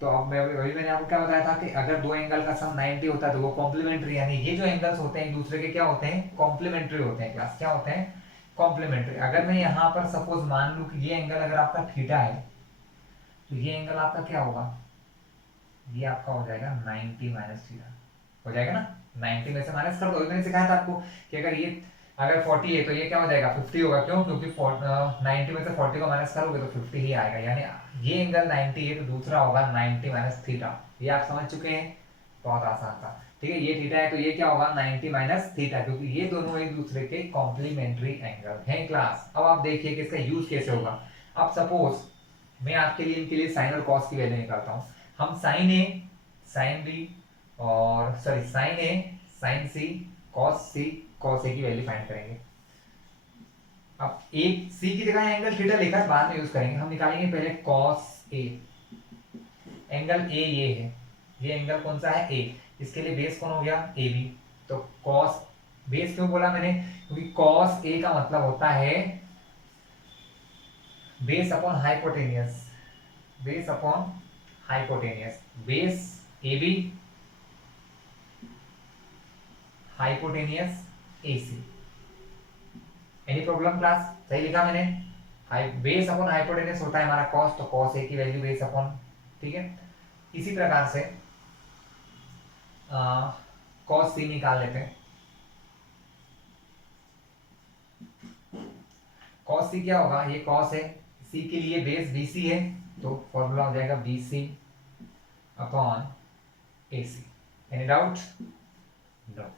तो अब मैं वही मैंने आपको क्या बताया था कि अगर दो एंगल का सम 90 होता है तो वो कॉम्प्लीमेंट्री, यानी ये जो एंगल्स होते हैं एक दूसरे के क्या होते हैं कॉम्प्लीमेंट्री होते हैं क्लास। क्या होते हैं कॉम्प्लीमेंट्री। अगर मैं यहाँ पर सपोज मान लूं कि ये एंगल अगर आपका थीटा है तो ये एंगल आपका क्या होगा, ये आपका हो जाएगा 90 माइनस थीटा हो जाएगा ना। 90 में से माइनस कर दो, मैंने सिखाया था आपको कि अगर ये अगर 40 है तो ये क्या हो जाएगा 50 होगा। क्यों, क्योंकि 90 में से 40 को माइनस करोगे तो 50 ही आएगा। यानी ये एंगल 90 है तो दूसरा होगा 90 माइनस थीटा। ये आप समझ चुके हैं, बहुत आसान था। ठीक है, ये थीटा है तो ये क्या होगा 90 माइनस थीटा, क्योंकि ये दोनों एक दूसरे के कॉम्प्लीमेंट्री एंगल हैं क्लास। अब आप देखिए कि इसका यूज कैसे होगा। अब सपोज मैं आपके लिए इनके लिए साइन और कॉस की वैल्यू निकालता हूँ। हम साइन ए साइन बी और sorry sine A sign C cos A की वैल्यू फाइंड करेंगे। अब एक सी की जगह एंगल थीटा लिखा है, बाद में यूज करेंगे। हम निकालेंगे पहले कॉस ए। एंगल ए ये है, ये एंगल कौन सा है ए, इसके लिए बेस कौन हो गया ए बी। तो कॉस, बेस क्यों बोला मैंने, क्योंकि कॉस ए का मतलब होता है base upon hypotenuse, base upon hypotenuse. Base A B hypotenuse AC। Any problem class? सही लिखा मैंने। बेस अपॉन हाइपोटेनियस होता है हमारा कॉस, तो कॉस ए की वैल्यू बेस अपॉन, ठीक है। इसी प्रकार से कॉस सी निकाल लेते हैं। कॉस सी क्या होगा, ये कॉस है, सी के लिए बेस BC है, तो फॉर्मूला हो जाएगा BC upon AC। Any doubt? No.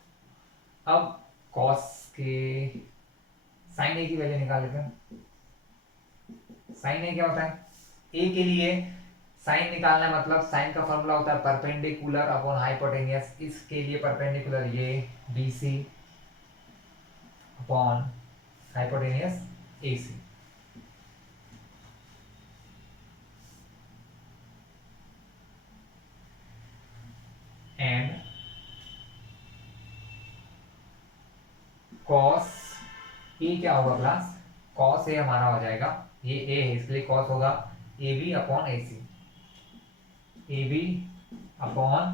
अब कॉस के साइन ए की वैल्यू निकाल लेते हैं। साइन ए क्या होता है, ए के लिए साइन निकालना है, मतलब साइन का फॉर्मूला होता है परपेंडिकुलर अपॉन हाइपोटेनियस। इसके लिए परपेंडिकुलर ये BC upon hypotenuse AC। And cos A क्या होगा क्लास, कॉस ए हमारा हो जाएगा, ये ए है इसलिए कॉस होगा AB upon AC। AB upon,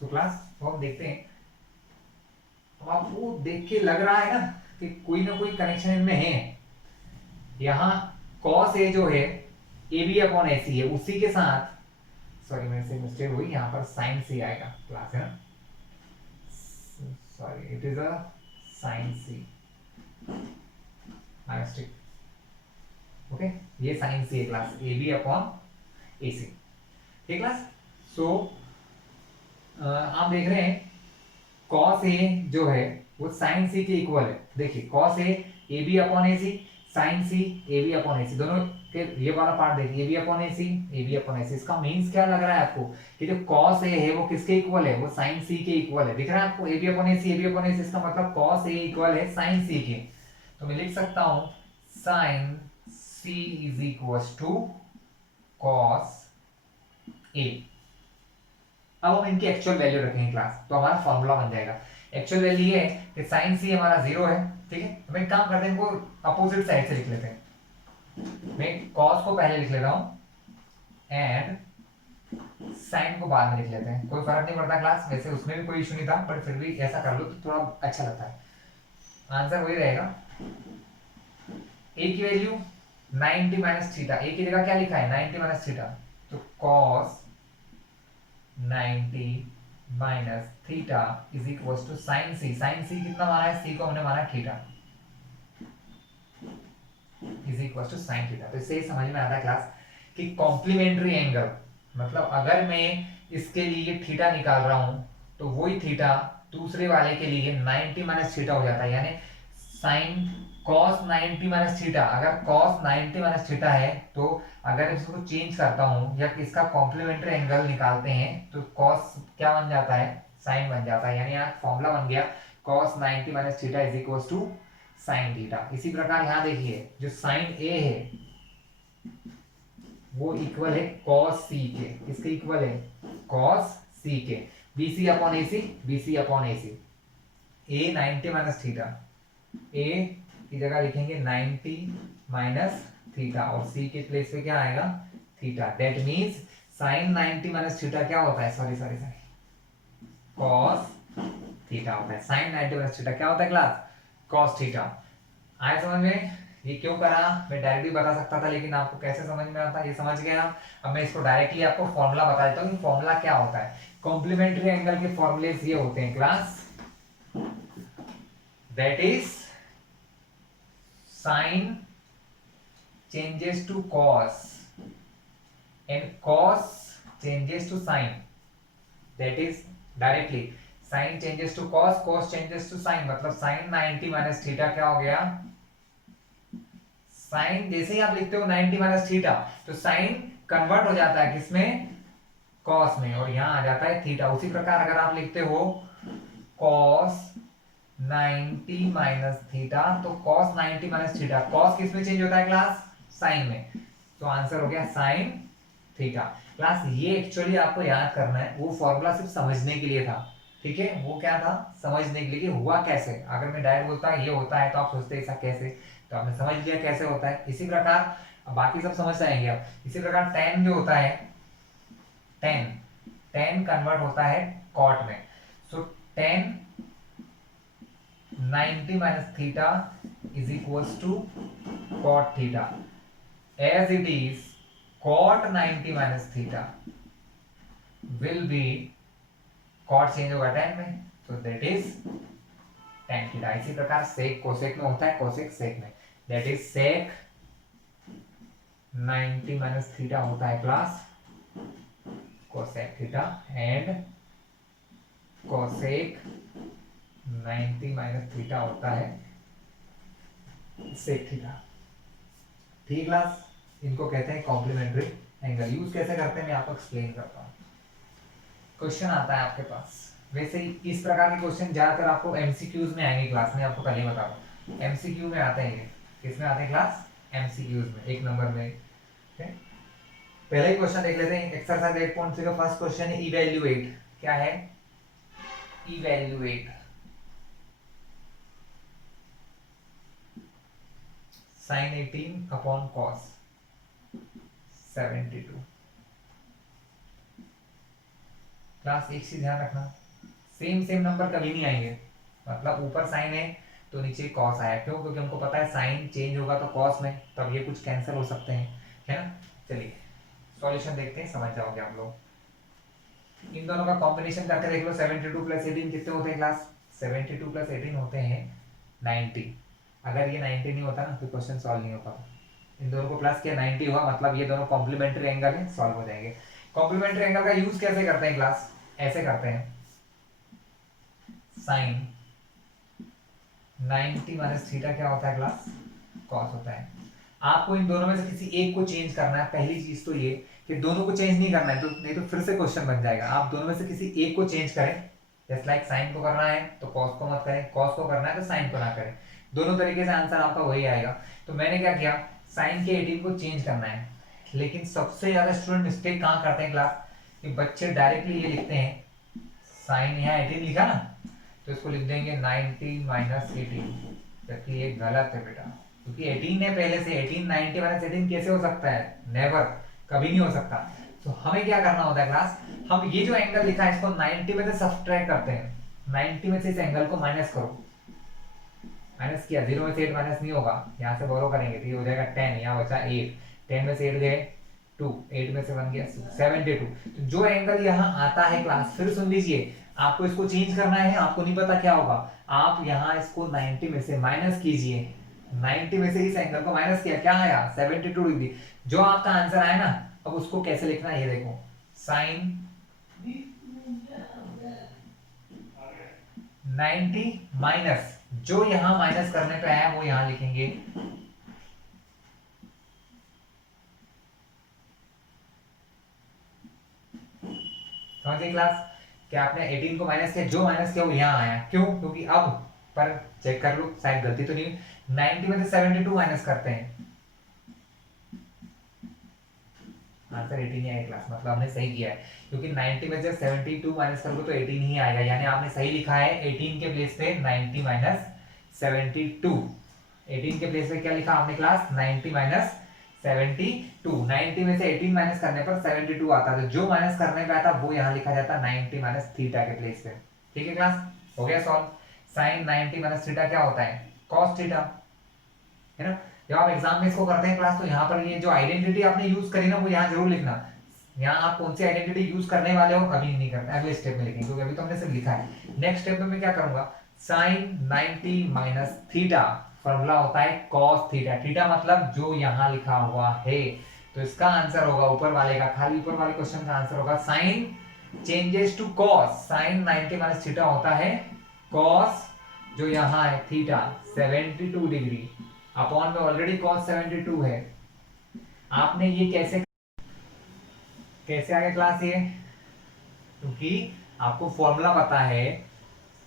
तो क्लास तो हम देखते हैं, तो आपको देख के लग रहा है ना कि कोई ना कोई कनेक्शन इनमें है। यहाँ कॉस ए जो है AB अपॉन AC है, उसी के साथ, सॉरी मेरे से मिस्टेक हुई, यहाँ पर साइन सी आएगा क्लास, है ना, sorry it is a sine C, my mistake. Okay, ये साइन सी है क्लास, AB अपॉन AC, ठीक क्लास। सो आप देख रहे हैं कॉस ए जो है वो साइन सी के इक्वल है। देखिए cos A AB upon AC, sign C AB upon AC, दोनों के ये वाला पार्ट देखिए, AB upon AC, AB upon AC। इसका मीन्स क्या लग रहा है आपको कि जो कॉस ए है वो किसके इक्वल है, वो साइन सी के इक्वल है। दिख रहा है आपको AB upon AC, AB upon AC, इसका मतलब कॉस ए इक्वल है साइन सी के। तो मैं लिख सकता हूं sine C is equal to cos A. अब हम इनकी एक्चुअल वैल्यू रखेंगे क्लास, तो हमारा फॉर्मूला बन जाएगा। एक्चुअल वैल्यू ये है कि साइन सी हमारा 0 है, ठीक है। हम एक काम करते हैं, इनको अपोजिट साइड से लिख लेते हैं। मैं कॉस को पहले लिख लेता हूं एंड साइन को बाद में लिख लेते हैं, कोई फर्क नहीं पड़ता क्लास, वैसे उसमें भी कोई इशू नहीं था, बट फिर भी ऐसा कर लो तो थोड़ा अच्छा लगता है। आंसर वही रहेगा, ए की वैल्यू 90 माइनस थीटा, ए की जगह क्या लिखा है 90 माइनस थीटा, तो cos 90 minus theta is equal to sine C. Sine C कितना माना है, सी को हमने माना theta, is equal to sine theta. तो इससे समझ में आता है क्लास कि कॉम्प्लीमेंट्री एंगल, मतलब अगर मैं इसके लिए थीटा निकाल रहा हूं तो वही थीटा दूसरे वाले के लिए 90 माइनस थीटा हो जाता है, यानी साइन कॉस 90 माइनस थीटा। अगर कॉस 90 माइनस थीटा है तो अगर इसको चेंज करता हूं या इसका कॉम्प्लीमेंट्री एंगल निकालते हैं तो कॉस क्या बन जाता है, साइन बन जाता है। यानी यहाँ फॉर्मूला बन गया cos 90 minus theta is equal to sine theta. इसी प्रकार यहाँ देखिए जो साइन ए है वो इक्वल है कॉस सी के, इसके इक्वल है कॉस सी के, BC upon AC, BC upon AC। ए 90 माइनस थीटा, ए की जगह लिखेंगे 90 माइनस थीटा और सी के प्लेस पे क्या आएगा theta. That means sine 90 minus theta क्या होता है, sorry sorry sorry, cos theta होता है। साइन 90 माइनस थीटा क्या होता है क्लास, कॉस थीटा। आए समझ में? ये क्यों करा मैं डायरेक्टली बता सकता था, लेकिन आपको कैसे समझ में आता, ये समझ गए आप। अब मैं इसको डायरेक्टली आपको फॉर्मूला बता देता हूँ कि फॉर्मूला क्या होता है। कॉम्प्लीमेंट्री एंगल के फॉर्मूलेस ये होते हैं class, that is sine changes to cos and cos changes to sine, that is directly sine changes to cos, cos changes to sine, मतलब साइन 90 माइनस थीटा क्या हो गया, साइन जैसे ही आप लिखते हो 90 माइनस थीटा तो साइन कन्वर्ट हो जाता है किसमें, कॉस में, और यहां आ जाता है थीटा। उसी प्रकार अगर आप लिखते हो कॉस 90 माइनस थीटा तो कॉस 90 माइनस थीटा, कॉस किस में चेंज होता है क्लास, साइन में, तो आंसर हो गया साइन थीटा। क्लास ये एक्चुअली आपको याद करना है, वो फॉर्मूला सिर्फ समझने के लिए था, ठीक है, वो क्या था समझने के लिए कि हुआ कैसे। अगर मैं डायरेक्ट बोलता ये होता है तो आप सोचते ऐसा कैसे, तो आपने समझ लिया कैसे होता है। इसी प्रकार बाकी सब समझ जाएंगे आप। इसी प्रकार टेन जो होता है, टेन कन्वर्ट होता है कॉट में, tan 90 minus theta is equals to cot theta, as it is cot 90 minus theta will be cot change होगा tan में, so that is tan theta. इसी प्रकार sec कोसेक में होता है, कोसेक सेक में, that is sec 90 minus theta होता है class cosec theta, and cosec 90 minus theta होता है सेक थीटा। ठीक क्लास, इनको कहते हैं कॉम्प्लीमेंट्री एंगल। यूज कैसे करते हैं मैं आपको एक्सप्लेन करता हूँ। क्वेश्चन आता है आपके पास, वैसे ही इस प्रकार के क्वेश्चन ज्यादातर आपको एमसीक्यूज में आएंगे क्लास में, आपको पहले बता दूं एमसीक्यू में आते हैं। किसमें आते हैं क्लास? एमसीक्यूज में, 1 नंबर में। पहले ही क्वेश्चन देख लेते हैं। एक्सरसाइज 8.3 का फर्स्ट क्वेश्चन है इवैल्यूएट। क्या है? Evaluate sin 18 upon cos 72। Class एक चीज ध्यान रखना, सेम नंबर कभी नहीं आएंगे। मतलब ऊपर साइन है तो नीचे कॉस आया, क्यों? क्योंकि हमको पता है साइन चेंज होगा तो कॉस में, तब ये कुछ कैंसिल हो सकते हैं, है ना। चलिए सॉल्यूशन देखते हैं, समझ जाओगे आप लोग। इन दोनों का कॉम्बिनेशन करके देख लो। 72 प्लस 18 कितने होते हैं क्लास? 72 प्लस 18 होते हैं 90। अगर ये 90 नहीं होता ना तो क्वेश्चन सॉल्व नहीं होता। इन दोनों को प्लस किया 90 हुआ, मतलब ये दोनों कॉम्प्लीमेंट्री एंगल है, सॉल्व हो जाएंगे। कॉम्प्लीमेंट्री एंगल का यूज कैसे करते हैं क्लास? ऐसे करते हैं, साइन 90 माइनस थीटा क्या होता है क्लास? कॉस होता है। आपको इन दोनों में से किसी एक को चेंज करना है। पहली चीज तो ये कि दोनों को चेंज नहीं करना है, तो नहीं तो फिर से क्वेश्चन बन जाएगा। आप दोनों में से किसी एक को चेंज करें, जस्ट लाइक साइन को करना है तो कॉस को मत करें, कॉस को करना है तो साइन को ना करें। दोनों तरीके से आंसर आपका वही आएगा। तो मैंने क्या किया, साइन के 18 को चेंज करना है। लेकिन सबसे ज्यादा स्टूडेंट मिस्टेक कहाँ करते हैं क्लास? कि बच्चे डायरेक्टली ये लिखते हैं, साइन यहाँ 18 लिखा ना तो इसको लिख देंगे 90 माइनस 18, जबकि ये गलत है बेटा, क्योंकि 18 है पहले से। 18 90 माइनस 18 कैसे हो सकता है? नेवर, कभी नहीं हो सकता। तो हमें क्या करना होता है क्लास? हम ये जो एंगल लिखा है इसको 90 में से सब्ट्रैक्ट करते हैं। 90 में से इस एंगल को माइनस करो। माइनस किया, 0 में से 8 माइनस नहीं होगा, यहाँ से बोरो करेंगे तो ये हो जाएगा 10, यहाँ बचा 8। 10 में से 8 गए 2, 8 में से 1 गया 72। तो जो एंगल यहाँ आता है क्लास, फिर सुन लीजिए, आपको इसको चेंज करना है। आपको नहीं पता क्या होगा, आप यहाँ इसको 90 में से माइनस कीजिए। 90 में से इस एंगल को माइनस किया, क्या आया? 72 डिग्री। जो आपका आंसर आया ना, अब उसको कैसे लिखना है ये देखो, साइन 90 माइनस, जो यहां माइनस करने पे आया वो यहां लिखेंगे। समझे क्लास? क्या आपने 18 को माइनस किया, जो माइनस किया वो यहां आया। क्यों? क्योंकि अब पर चेक कर लो, शायद गलती तो नहीं। 90 में से 72 माइनस करते हैं, आंसर 18 ही आएगा क्लास। मतलब हमने सही किया है, क्योंकि 90 में जब 72 माइनस करोगे तो 18 ही आएगा। यानी आपने सही लिखा है, 18 के प्लेस पे 90 माइनस 72। 18 के प्लेस पे क्या लिखा आपने क्लास? 90 माइनस 72। 90 में से 18 माइनस करने पर 72 आता है, तो जो माइनस करने पे आता वो यहाँ लिखा जाता 90 माइनस थीटा के प्लेस पे। ठीक है क्लास, हो गया सॉल्व। साइन 90 माइनस थीटा क्या होता है? कॉस थीटा, है ना। जब आप एग्जाम में इसको करते हैं क्लास, तो यहाँ पर ये जो आइडेंटिटी आपने यूज करी ना, वो यहाँ जरूर लिखना। यहाँ आप कौन सी आइडेंटिटी यूज करने वाले हो कभी नहीं करना, अगले स्टेप में लिखेंगे, क्योंकि अभी तो हमने सिर्फ लिखा है। नेक्स्ट स्टेप में मैं क्या करूंगा, साइन 90 माइनस थीटा फॉर्मूला होता है कॉस थीटा। थीटा मतलब जो यहाँ लिखा हुआ है, तो इसका आंसर होगा ऊपर वाले का, खाली ऊपर वाले क्वेश्चन का आंसर होगा sine changes to cos. Sine 90 minus theta होता है कॉस, जो यहाँ है थीटा 72 डिग्री अपॉन में ऑलरेडी cos 72 है। आपने ये कैसे आगे क्लास ये, क्योंकि आपको फॉर्मूला पता है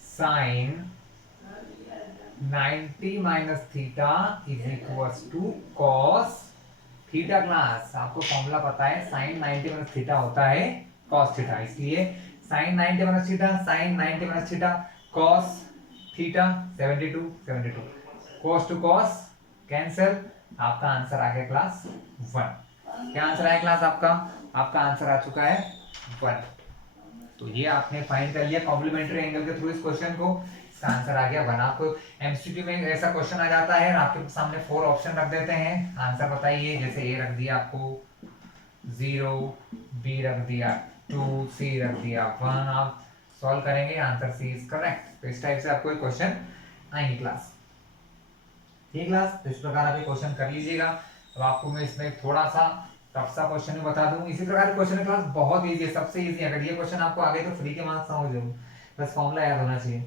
sine 90 minus theta is equals to cos theta. Class आपको फॉर्मूला पता है, साइन 90 माइनस थीटा होता है कॉस थीटा, इसलिए sine 90 minus theta, sine 90 minus theta cos theta 72 cos to cos cancel. आपका आंसर आ गया क्लास 1। क्या आंसर आया क्लास आपका? आपका आंसर आ चुका है 1। तो ये आपने फाइंड कर लिया कॉम्प्लीमेंट्री एंगल के थ्रू इस क्वेश्चन को। इसका आंसर आ गया 1। आपको एमसीक्यू में ऐसा क्वेश्चन आ जाता है, आपके सामने 4 ऑप्शन रख देते हैं, आंसर बताइए। जैसे ए रख दिया आपको 0, बी रख दिया 2, सी रख दिया 1। आप सॉल्व करेंगे, आंसर सी इज करेक्ट। तो इस टाइप से आपको एक क्वेश्चन आएंगे क्लास। ठीक क्लास, तो इस प्रकार आप ये क्वेश्चन कर लीजिएगा। अब आपको मैं इसमें थोड़ा सा टफ सा क्वेश्चन भी बता दूं। इसी प्रकार क्वेश्चन क्लास बहुत इजी है, सबसे इजी है। अगर ये क्वेश्चन आपको आ गए तो फ्री के मार्क्स समझ लो, बस फॉर्मूला याद होना चाहिए।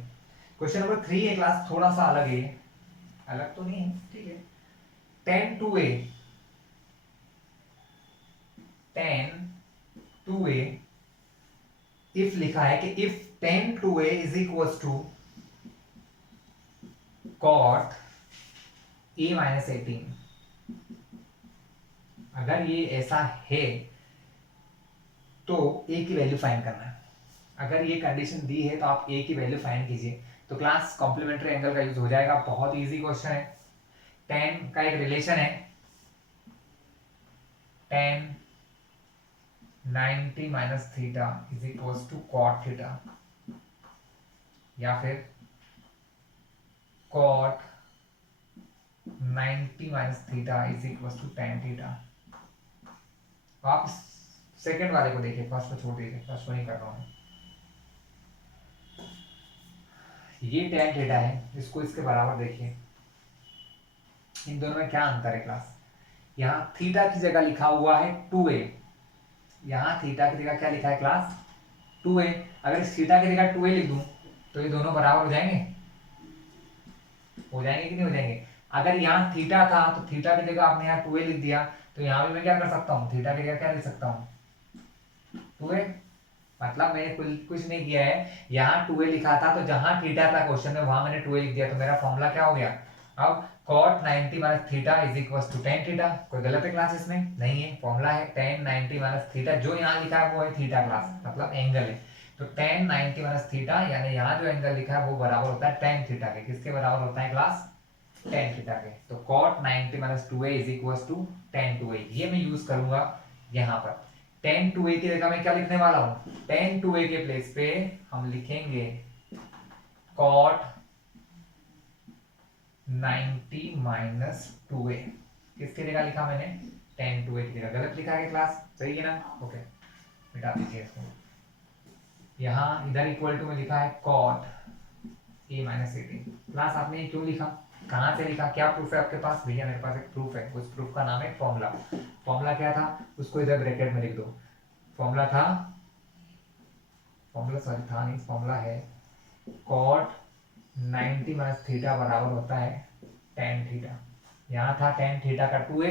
क्वेश्चन नंबर 3 है क्लास, थोड़ा सा अलग है, अलग तो नहीं है, ठीक है। 10 to a 10 to a if लिखा है कि if 10 to a is equal to cot a minus 18। अगर ये ऐसा है तो a की वैल्यू फाइंड करना है। अगर ये कंडीशन दी है तो आप a की वैल्यू फाइंड कीजिए। तो क्लास कॉम्प्लीमेंट्री एंगल का यूज हो जाएगा, बहुत इजी क्वेश्चन है। tan का एक रिलेशन है, tan 90 minus theta is equal to cot theta, या फिर cot 90 minus theta is equal to tan theta. आप सेकंड वाले को देखिए, फर्स्ट को छोड़ दीजिए, फर्स्ट को नहीं कर रहा हूं। ये tan थीटा है, इसको इसके बराबर देखिए। इन दोनों में क्या अंतर है क्लास? यहाँ थीटा की जगह लिखा हुआ है 2a, यहाँ थीटा की जगह क्या लिखा है क्लास? 2a। अगर इस थीटा की जगह 2a लिख दूं तो ये दोनों बराबर हो जाएंगे, हो जाएंगे कि नहीं हो जाएंगे? अगर यहाँ थीटा था तो थीटा की जगह आपने यहाँ 2a लिख दिया, तो यहाँ भी मैं क्या कर सकता हूँ, थीटा की जगह क्या लिख सकता हूँ, 2a। मतलब मैंने कुछ नहीं किया है, यहाँ 2a लिखा था तो जहां थीटा था क्वेश्चन में वहां मैंने 2a लिख दिया, तो मेरा फॉर्मूला क्या हो गया? अब cot 90 minus theta is equal to tan theta. कोई गलत है क्लास इसमें? नहीं है, फॉर्मूला है tan 90 माइनस थीटा, जो यहाँ लिखा है वो है थीटा क्लास, मतलब एंगल है। तो tan 90 माइनस थीटा यानी यहाँ जो एंगल लिखा है वो बराबर होता है tan थीटा के। किसके बराबर होता है क्लास? tan थीटा के। तो cot 90 minus 2a is equal to tan 2a, ये मैं यूज करूंगा यहाँ पर। tan 2a की जगह मैं क्या लिखने वाला हूँ? tan 2a के प्लेस पे हम लिखेंगे cot 90 माइनस 2a। किसकी जगह लिखा मैंने? tan 2a की जगह। गलत लिखा है क्लास? सही है ना? ओके, मिटा दीजिए इसको। यहाँ इधर इक्वल टू में लिखा है cot a माइनस 18। क्लास आपने ये क्यों लिखा, कहाँ से लिखा, क्या प्रूफ है आपके पास? भैया मेरे पास एक प्रूफ है, उस प्रूफ का नाम है फॉर्मूला। फॉर्मूला क्या था उसको इधर ब्रैकेट में लिख दो। फॉर्मूला था, फॉर्मूला सॉरी था नहीं, फॉर्मूला है cot 90 माइनस थीटा बराबर होता है tan थीटा। यहाँ था tan थीटा का 2a,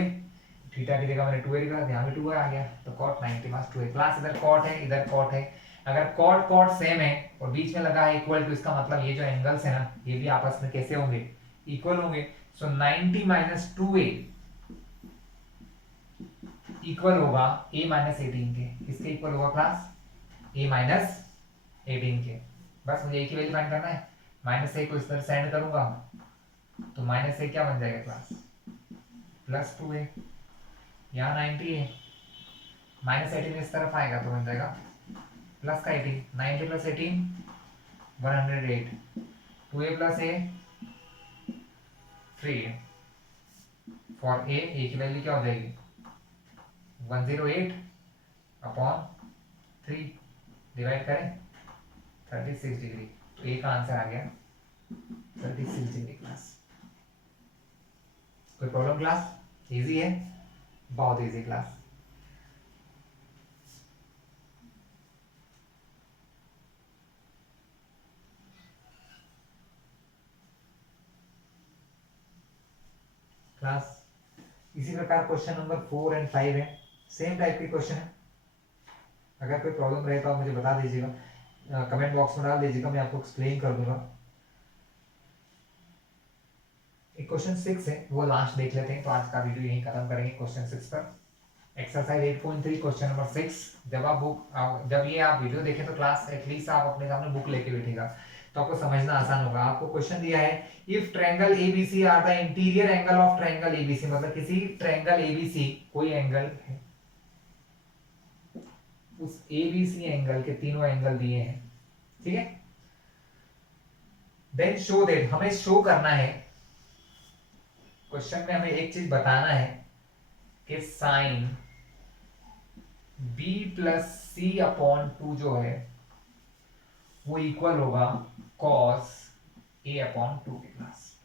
थीटा की जगह मैंने 2a लिखा, यहाँ भी 2a आ गया, तो cot 90 माइनस 2a। क्लास इधर cot है, इधर cot है। अगर cot cot सेम है और बीच में लगा है इक्वल टू, इसका मतलब ये जो एंगल्स है ना ये भी आपस में कैसे होंगे? इक्वल होंगे। सो 90 माइनस 2a इक्वल होगा a माइनस 18 के। किसके इक्वल होगा क्लास? a माइनस 18 के। बस मुझे a की वैल्यू फाइंड करना है। माइनस a को इस तरह सेंड करूंगा तो माइनस a क्या बन जाएगा क्लास? Plus 2a। यहाँ 90 है, माइनस 18 इस तरफ आएगा तो बन जाएगा प्लस का 18। 90 plus 18 108, 2a plus a 3। For a की वैल्यू क्या हो जाएगी? 108 अपॉन 3, डिवाइड करें 36 डिग्री। तो a का आंसर आ गया 36 डिग्री क्लास। कोई प्रॉब्लम क्लास? इजी है, बहुत इजी क्लास। क्लास इसी प्रकार क्वेश्चन नंबर 4 एंड 5 है, सेम टाइप के क्वेश्चन है। अगर कोई प्रॉब्लम रहे तो आप मुझे बता दीजिएगा, कमेंट बॉक्स में डाल दीजिएगा, मैं आपको एक्सप्लेन कर दूंगा। एक क्वेश्चन 6 है वो लास्ट देख लेते हैं, तो आज का वीडियो यहीं खत्म करेंगे क्वेश्चन 6 पर। Exercise 8.3 question number 6। जब ये आप वीडियो देखें तो क्लास एटलीस्ट आप अपने सामने बुक लेके बैठेगा तो आपको समझना आसान होगा। आपको क्वेश्चन दिया है if triangle ABC are the interior angle of triangle ABC, मतलब किसी ट्रायंगल एबीसी कोई एंगल है उस ए बी सी एंगल के तीनों एंगल दिए हैं, ठीक है। देन शो दैट, हमें शो करना है, क्वेश्चन में हमें एक चीज बताना है कि sine B plus C upon two जो है वो इक्वल होगा कॉस ए अपॉन टू के क्लास,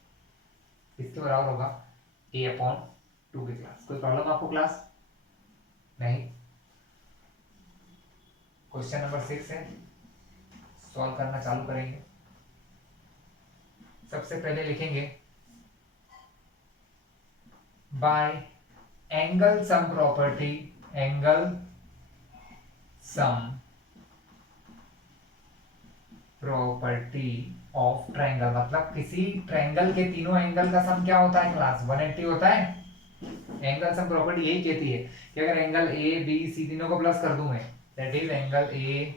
इसके बराबर होगा ए अपॉन टू के क्लास। कोई प्रॉब्लम आपको क्लास? नहीं। क्वेश्चन नंबर 6 है, सॉल्व करना चालू करेंगे। सबसे पहले लिखेंगे bye angle sum property, angle sum property of triangle, मतलब किसी ट्रायंगल के तीनों एंगल का सम क्या होता है क्लास? 180 होता है। एंगल सम प्रॉपर्टी यही कहती है कि अगर एंगल ए बी सी तीनों को प्लस कर दूं मैं, that is angle A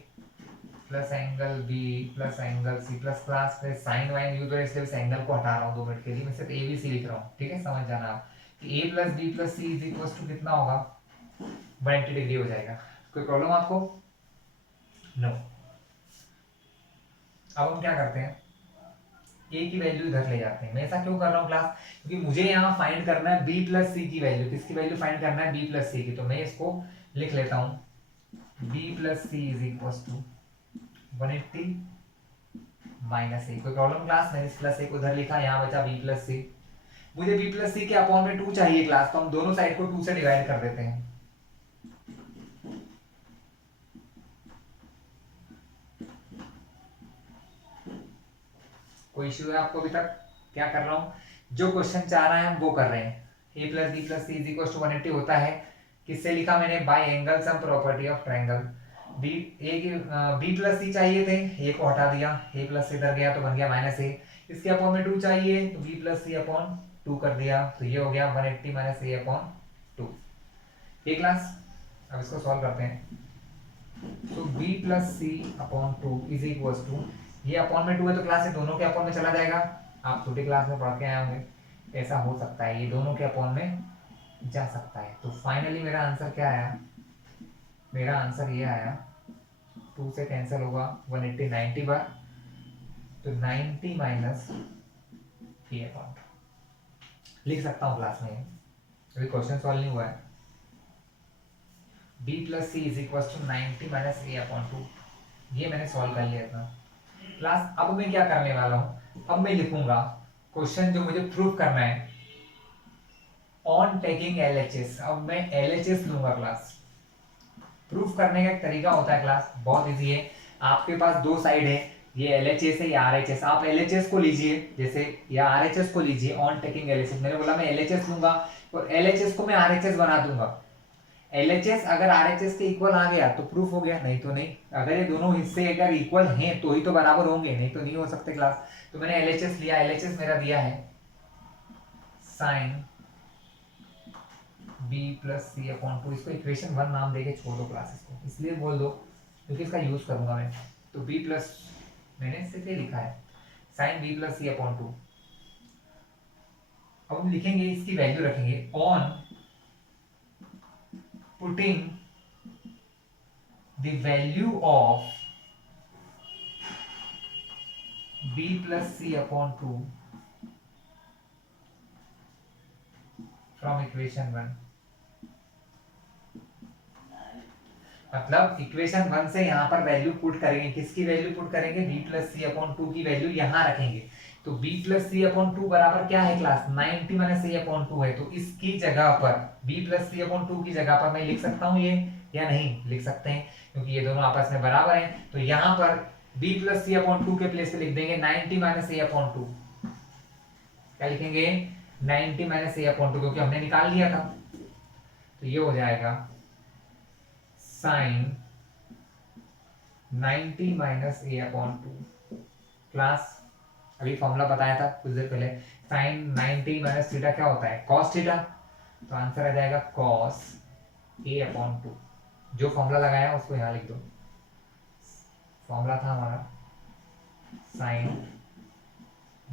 plus angle B plus angle C plus class में साइन वाइन यूज, और इसलिए इस एंगल को हटा रहा हूँ 2 मिनट के लिए, मैं सिर्फ ए बी सी लिख रहा हूँ, ठीक है। समझ जाना आप कि A plus B plus C is equal to कितना होगा? 180 डिग्री हो जाएगा। कोई प्रॉब्लम आपको? नो। अब हम क्या करते हैं, ए की वैल्यू इधर ले जाते हैं। मैं ऐसा क्यों कर रहा हूँ क्लास? क्योंकि मुझे यहाँ फाइंड करना है बी प्लस सी की वैल्यू। किसकी वैल्यू फाइंड करना है? बी प्लस सी की। तो मैं इसको लिख लेता हूँ B plus C is equal to 180 minus A. कोई प्रॉब्लम क्लास? मैंने इस प्लस ए को उधर लिखा, यहाँ बचा बी प्लस सी। मुझे बी प्लस सी के अपॉन में 2 चाहिए क्लास, तो हम दोनों साइड को 2 से डिवाइड कर देते हैं। कोई इश्यू है आपको अभी तक? क्या कर रहा हूं, जो क्वेश्चन चाह रहा है हम वो कर रहे हैं। A plus B plus C is equal to 180 होता है, किससे लिखा मैंने? By angle sum property of triangle. B A की बी प्लस सी चाहिए थे, ए को हटा दिया, ए प्लस इधर गया तो बन गया माइनस ए। इसके अपॉन में 2 चाहिए तो बी प्लस सी अपॉन 2 कर दिया, तो ये हो गया 180 माइनस ए अपॉन 2। ये क्लास अब इसको सॉल्व करते हैं। तो b plus C upon 2 is equal to, ये अपॉन में 2 है तो क्लास से दोनों के अपॉन में चला जाएगा। आप छोटी क्लास में पढ़ के आए होंगे, ऐसा हो सकता है, ये दोनों के अपॉन में जा सकता है। तो फाइनली मेरा आंसर क्या आया? मेरा आंसर ये आया, 2 से कैंसिल होगा 180 90 बार, तो 90 माइनस ए अपॉन लिख सकता हूँ क्लास में। अभी क्वेश्चन सॉल्व नहीं हुआ है। b plus C is equal to 90 minus A upon 2, ये मैंने सॉल्व कर लिया था क्लास। अब मैं क्या करने वाला हूं, अब मैं लिखूंगा क्वेश्चन जो मुझे प्रूव करना है ऑन टेकिंग LHS। अब मैं LHS लूंगा क्लास। प्रूफ करने का एक तरीका होता है क्लास, बहुत इजी है। आपके पास 2 साइड है, ये LHS है या RHS। आप LHS को लीजिए जैसे, या RHS को लीजिए ऑन टेकिंग LHS। मैंने बोला मैं LHS लूंगा और LHS को मैं RHS बना दूंगा। LHS अगर RHS के इक्वल आ गया तो प्रूफ हो गया, नहीं तो नहीं। अगर ये दोनों हिस्से अगर इक्वल हैं तो ही तो बराबर होंगे, नहीं तो नहीं हो सकते क्लास। तो मैंने LHS लिया, LHS मेरा दिया है sign b plus C upon 2। इसको इक्वेशन 1 नाम देके छोड़ दो क्लास, इसको इसलिए बोल दो क्योंकि इसका यूज करूंगा मैं। तो b प्लस, मैंने सिर्फ ये लिखा है sign b plus C upon 2। अब हम लिखेंगे, इसकी वैल्यू रखेंगे on putting the value of b plus c upon 2 from equation 1। मतलब इक्वेशन 1 से यहाँ पर वैल्यू पुट करेंगे। किसकी वैल्यू पुट करेंगे? b प्लस सी अपॉन 2 की वैल्यू यहाँ रखेंगे। तो b प्लस सी अपॉन 2 बराबर क्या है क्लास? 90 माइनस सी अपॉन 2 है। तो इसकी जगह पर b प्लस सी अपॉन 2 की जगह पर मैं लिख सकता हूँ ये, या नहीं लिख सकते हैं क्योंकि ये दोनों आपस में बराबर हैं। तो यहाँ पर b प्लस सी अपॉन 2 के प्लेस पे लिख देंगे 90 माइनस ए अपॉन 2। क्या लिखेंगे? 90 माइनस ए अपॉन 2, क्योंकि हमने निकाल लिया था। तो ये हो जाएगा sign 90 minus A upon 2। Class अभी फॉर्मूला बताया था कुछ देर पहले, साइन 90 माइनस थीटा क्या होता है? Cos theta. तो आंसर आ जाएगा कॉस ए अपॉन 2। जो फॉर्मूला लगाया उसको यहाँ लिख दो। फॉर्मूला था हमारा sine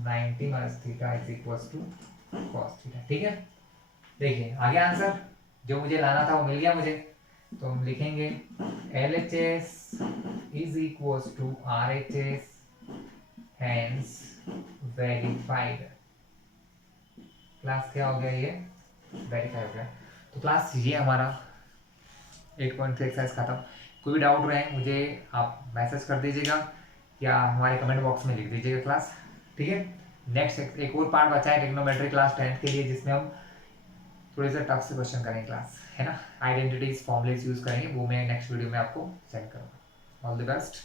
90 minus theta is equal to cos theta. ठीक है, देखिए आ गया आंसर। जो मुझे लाना था वो मिल गया मुझे। तो हम लिखेंगे LHS is equals to RHS, hence verified. Class क्या हो गया, ये वेरीफाई हो गया। तो क्लास ये हमारा 8.3 एक्सरसाइज खत्म। कोई भी डाउट रहे मुझे आप मैसेज कर दीजिएगा या हमारे कमेंट बॉक्स में लिख दीजिएगा क्लास, ठीक है। नेक्स्ट एक और पार्ट बचा है ट्रिग्नोमेट्री क्लास 10th के लिए, जिसमें हम थोड़े से टफ से क्वेश्चन करेंगे क्लास, है ना। आइडेंटिटीज फॉर्मुलेस यूज करेंगे, वो मैं नेक्स्ट वीडियो में आपको सेंड करूँगा। All the best.